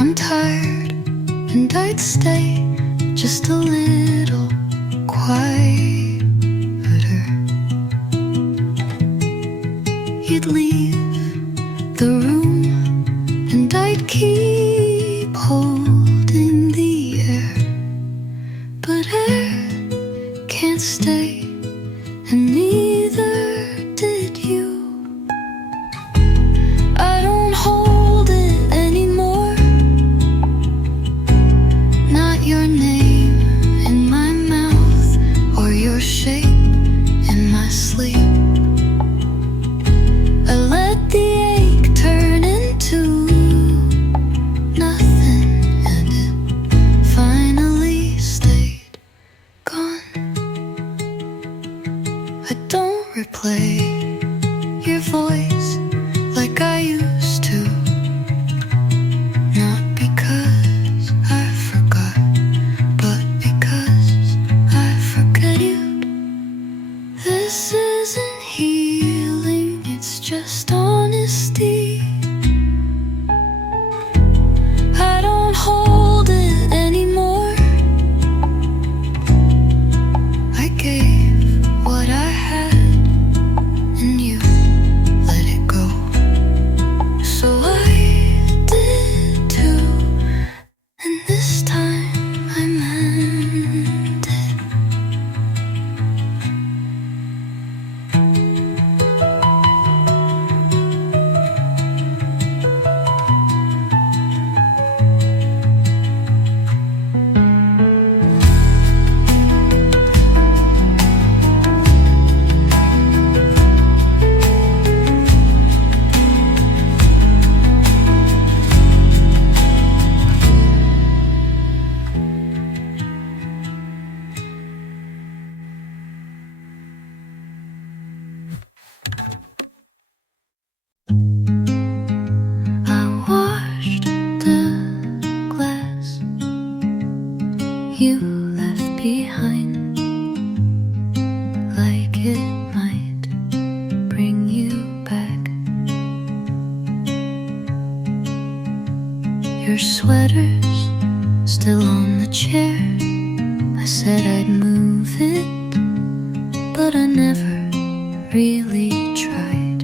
I'm tired, and I'd stay just a little quieter. You'd leave the room, and I'd keep holding the air. But air can't stay, and neither did you. I don't hold it anymore, not your name in my mouth or your shape in my sleep. I let the ache turn into nothing, and it finally stayed gone. I don't replay your voice like I used to, not because I forgot, but because I forget you. This isn't healing, it's just honesty. I don't hold it anymore. I gave what I had, and you let it go. So I did too, and this time I meant it. I washed the glass you left behind, like it might bring you back. Your sweater's still on the chair. I said I'd move it, but I never really tried.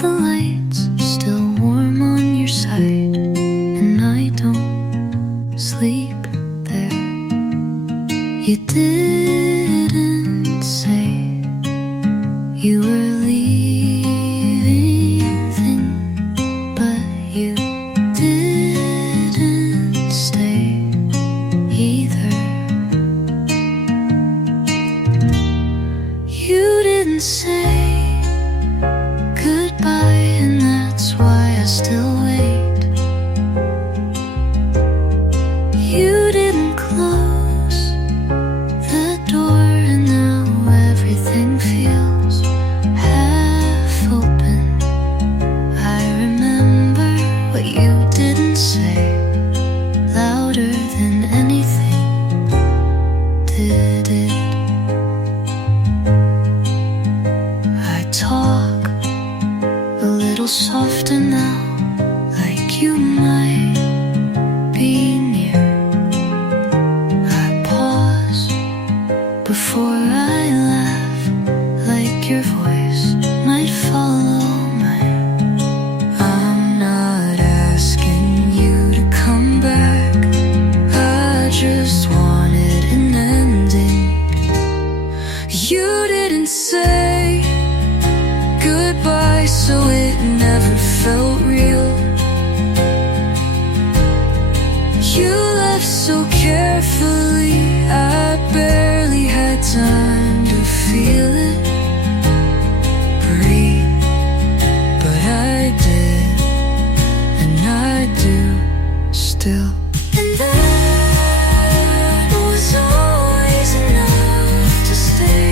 The lights still warm on your side, and I don't sleep there. You didn't say you were leaving, but you didn't stay either. You didn't say goodbye, and that's why I still wait. You didn't close the door, and now everything feels half open. I remember what you didn't say, louder than anything did it. I talk a little softer now, like you might be near. I pause before I laugh, like your voice might follow mine. I'm not asking you to come back, I just wanted an ending. You didn't say goodbye, so it never felt real. You left so carefully, I barely had time to feel it breathe. But I did, and I do still. And that was always enough to stay.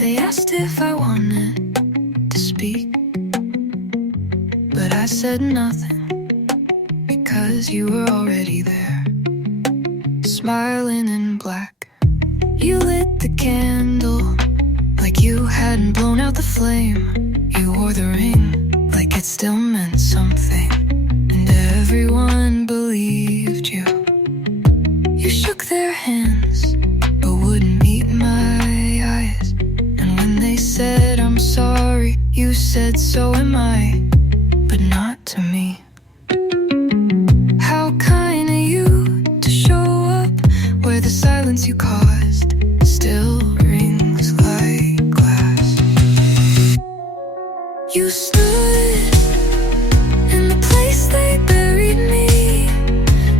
They asked if I wanted to speak, but I said nothing, because you were already there, smiling in black. You lit the candle like you hadn't blown out the flame. You wore the ring like it still meant something, and everyone believed you. You shook their hands but wouldn't meet my eyes, and when they said I'm sorry, you said so am I, but not to me. How kind of you to show up where the silence you caused still rings like glass. You stood in the place they buried me,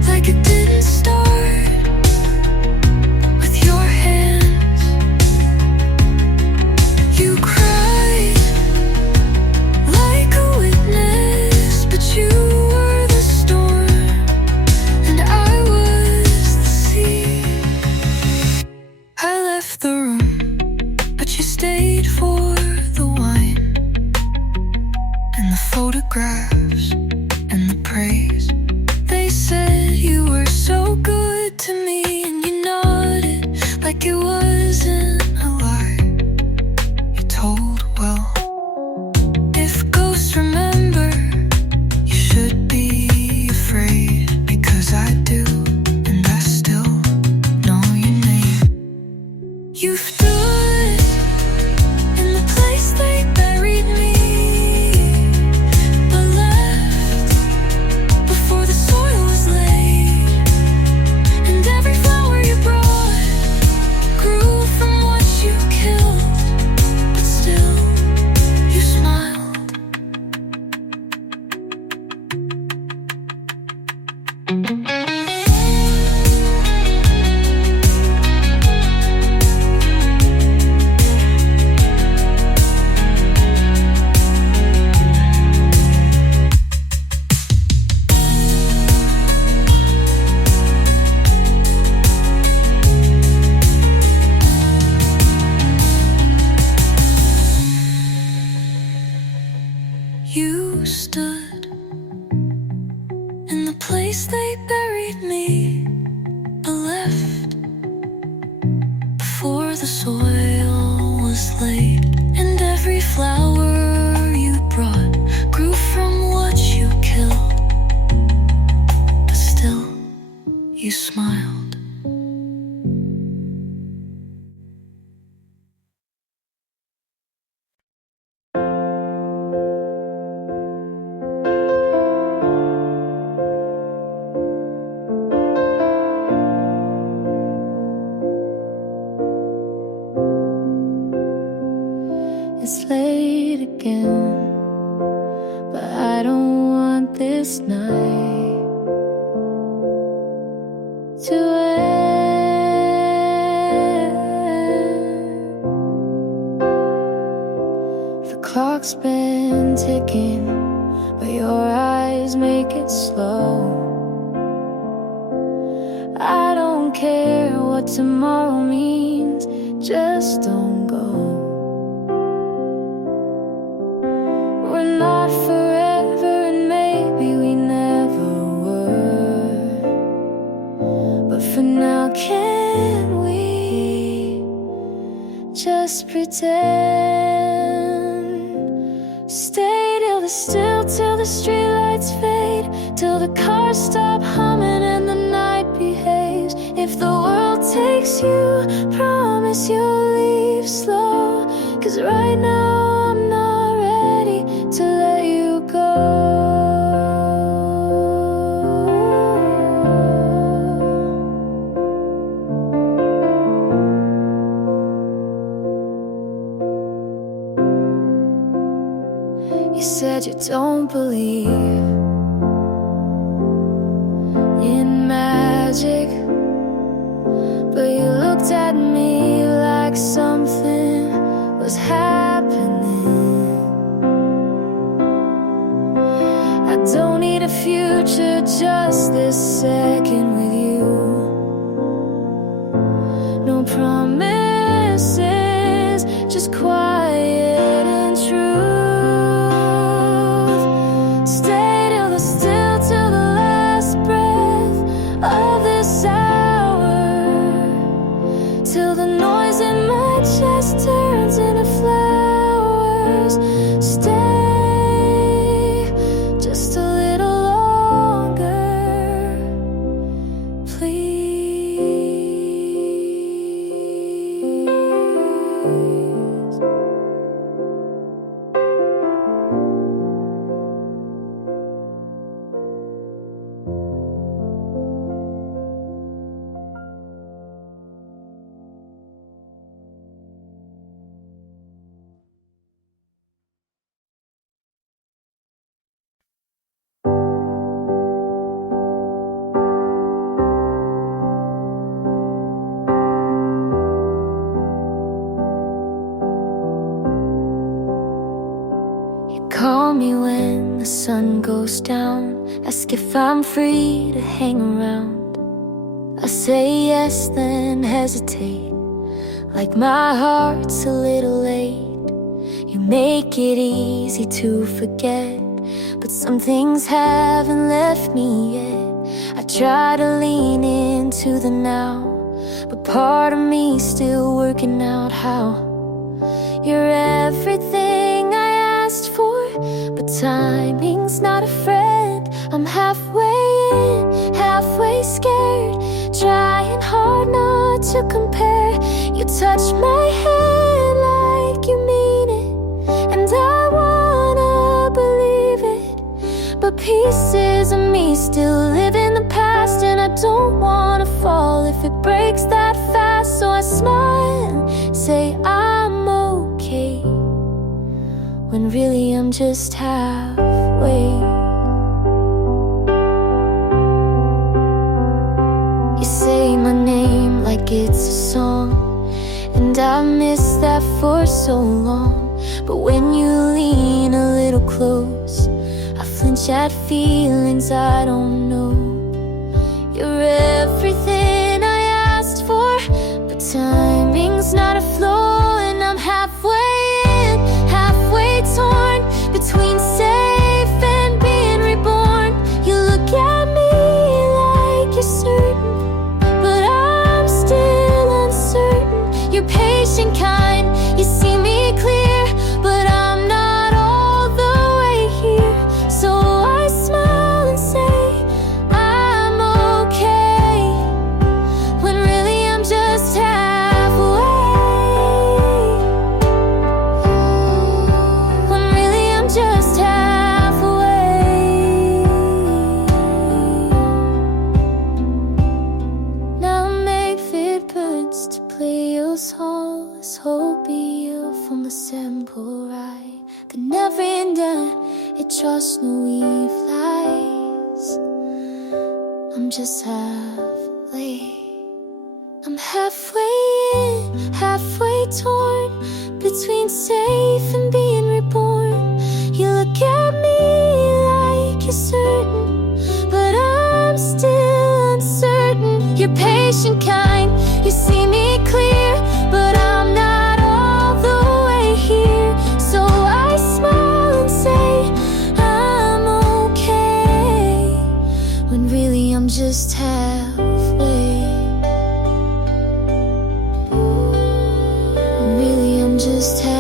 like it didn't start with your hands. You cried like a witness, but you were the storm and I was the sea. soil was laid, and every flower you brought grew from what you killed. But still, you smiled. It's late again, but I don't want this night to end. The clock's been ticking, but your eyes make it slow. I don't care what tomorrow means, just don't go. We're not forever, and maybe we never were. But for now, can we just pretend? Stay till the streetlights fade, till the cars stop humming and the night behaves. If the world takes you, promise you'll leave slow. 'Cause right now I'm not ready to let you go. You said you don't believe in magic, but you looked at me like something was happening. I don't need a future, just this second with you. No promises, just quiet and truth. Stay till the last breath of this hour, till the noise in my chest turns into flowers. Stay just a little longer, please. Call me when the sun goes down, ask if I'm free to hang around. I say yes, then hesitate, like my heart's a little late. You make it easy to forget, but some things haven't left me yet. I try to lean into the now, but part of me's still working out how. You're everything I asked for, but timing's not a friend. I'm halfway in, halfway scared, trying hard not to compare. You touch my hand like you mean it, and I wanna believe it, but pieces of me still live in the past, and I don't wanna fall if it breaks that fast. So I smile and say I'm okay, when really I'm just halfway. You say my name like it's a song, and I miss that for so long. But when you lean a little close, I flinch at feelings I don't know. You're everything I asked for, but timing's not a flow, and I'm halfway in, halfway torn between safe and being reborn. You look at me like you're certain, but I'm still uncertain. Your patience patient kind. You see me clear, but I'm not all the way here. So I smile and say I'm okay, when really I'm just halfway. When really I'm just halfway. Now make vibrants to play your songs. Hope you from the simple right. But never in done, it trust no eve lies. I'm just halfway. I'm halfway in, halfway torn between safe and being reborn. You look at me like you're certain, but I'm still uncertain. You're patient kind, you see me clear, but I'm not all the way here. So I smile and say I'm okay, when really I'm just halfway. When really I'm just halfway.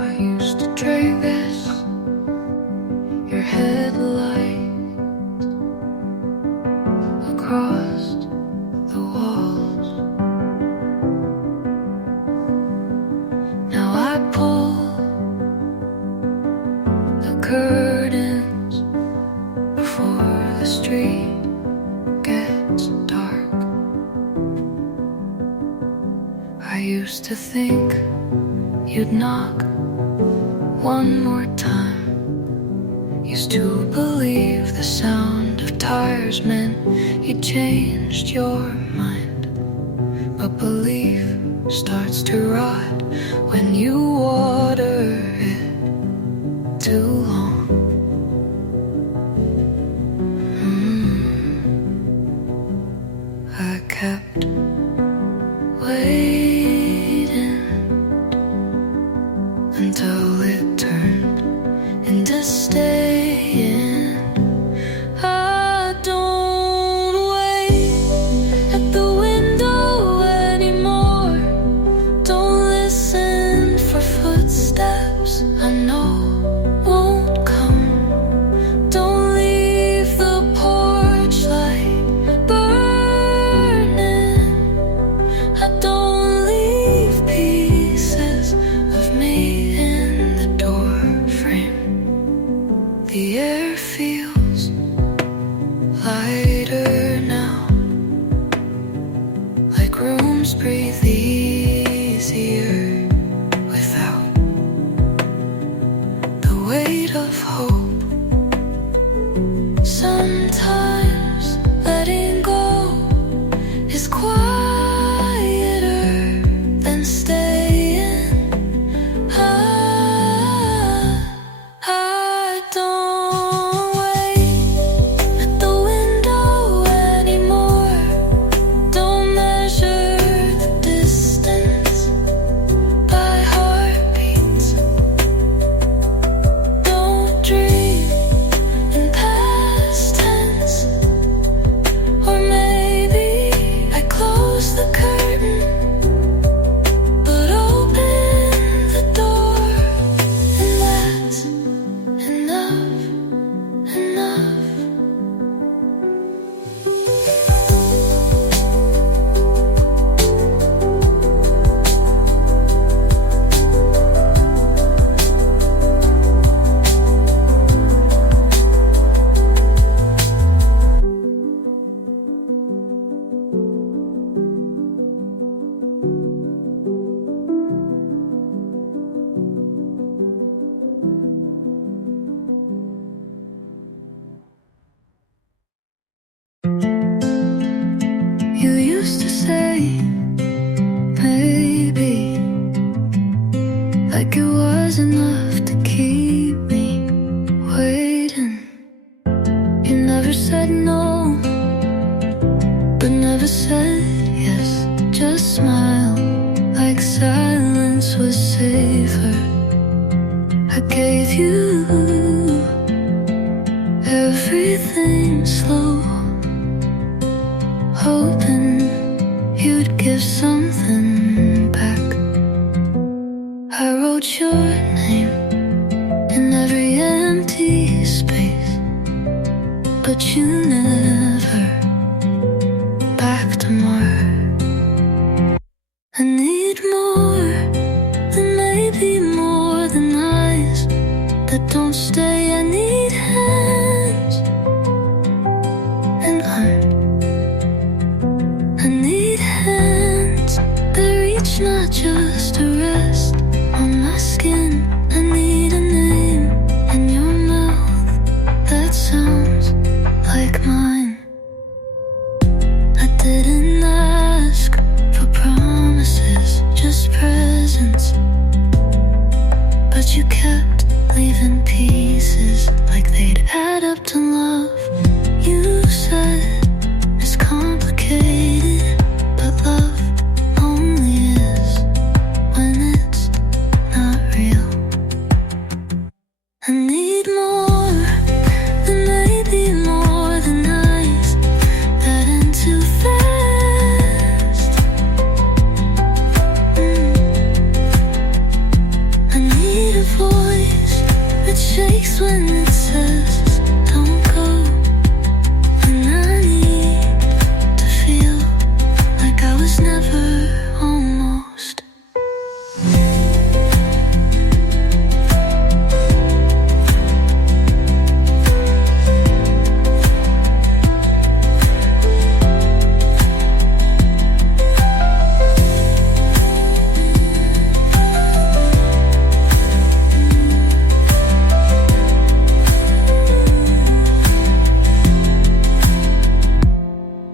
I used to trace your headlight across the walls. Now I pull the curtains before the street gets dark. I used to think you'd knock one more time. Used to believe the sound of tires meant you changed your mind. But belief starts to rot when you water it too long. I kept waiting until it turned into staying. I don't wait at the window anymore. Don't listen for footsteps I know won't come. Don't leave the porch light burning. I don't leave pieces of me in the door frame. The air feels lighter now, like rooms breathe easier without the weight of hope. Sometimes letting go is quieter than staying. I don't wait at the window anymore. Don't measure the distance by heartbeats. Don't dream in past tense. Or maybe I close the curtain, but open the door, and that's enough, enough. You used to say, maybe, like it was enough to keep me waiting. You never said no, but never said yes. Just smile, like silence was safer could give something back. I wrote your name in every empty space, but you never backed mark. I need more than maybe more than eyes that don't stay. I need hands and arms. I need hands that reach, not just to rest on my skin. I need a name in your mouth that sounds like mine. I didn't ask for promises, just presents, but you kept leaving pieces like they'd add up to love. You said it's complicated, but love only is when it's not real. I need more than maybe more than eyes that end too fast. I need a voice that shakes when it says don't go. And I need to feel like I was never almost.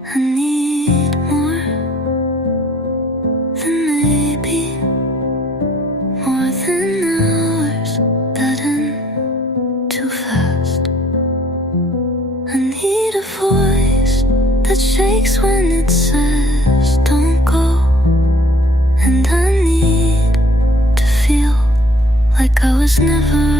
I need more than maybe more than hours that end too fast. I need a voice that shakes when it says don't go. And I need to feel like I was never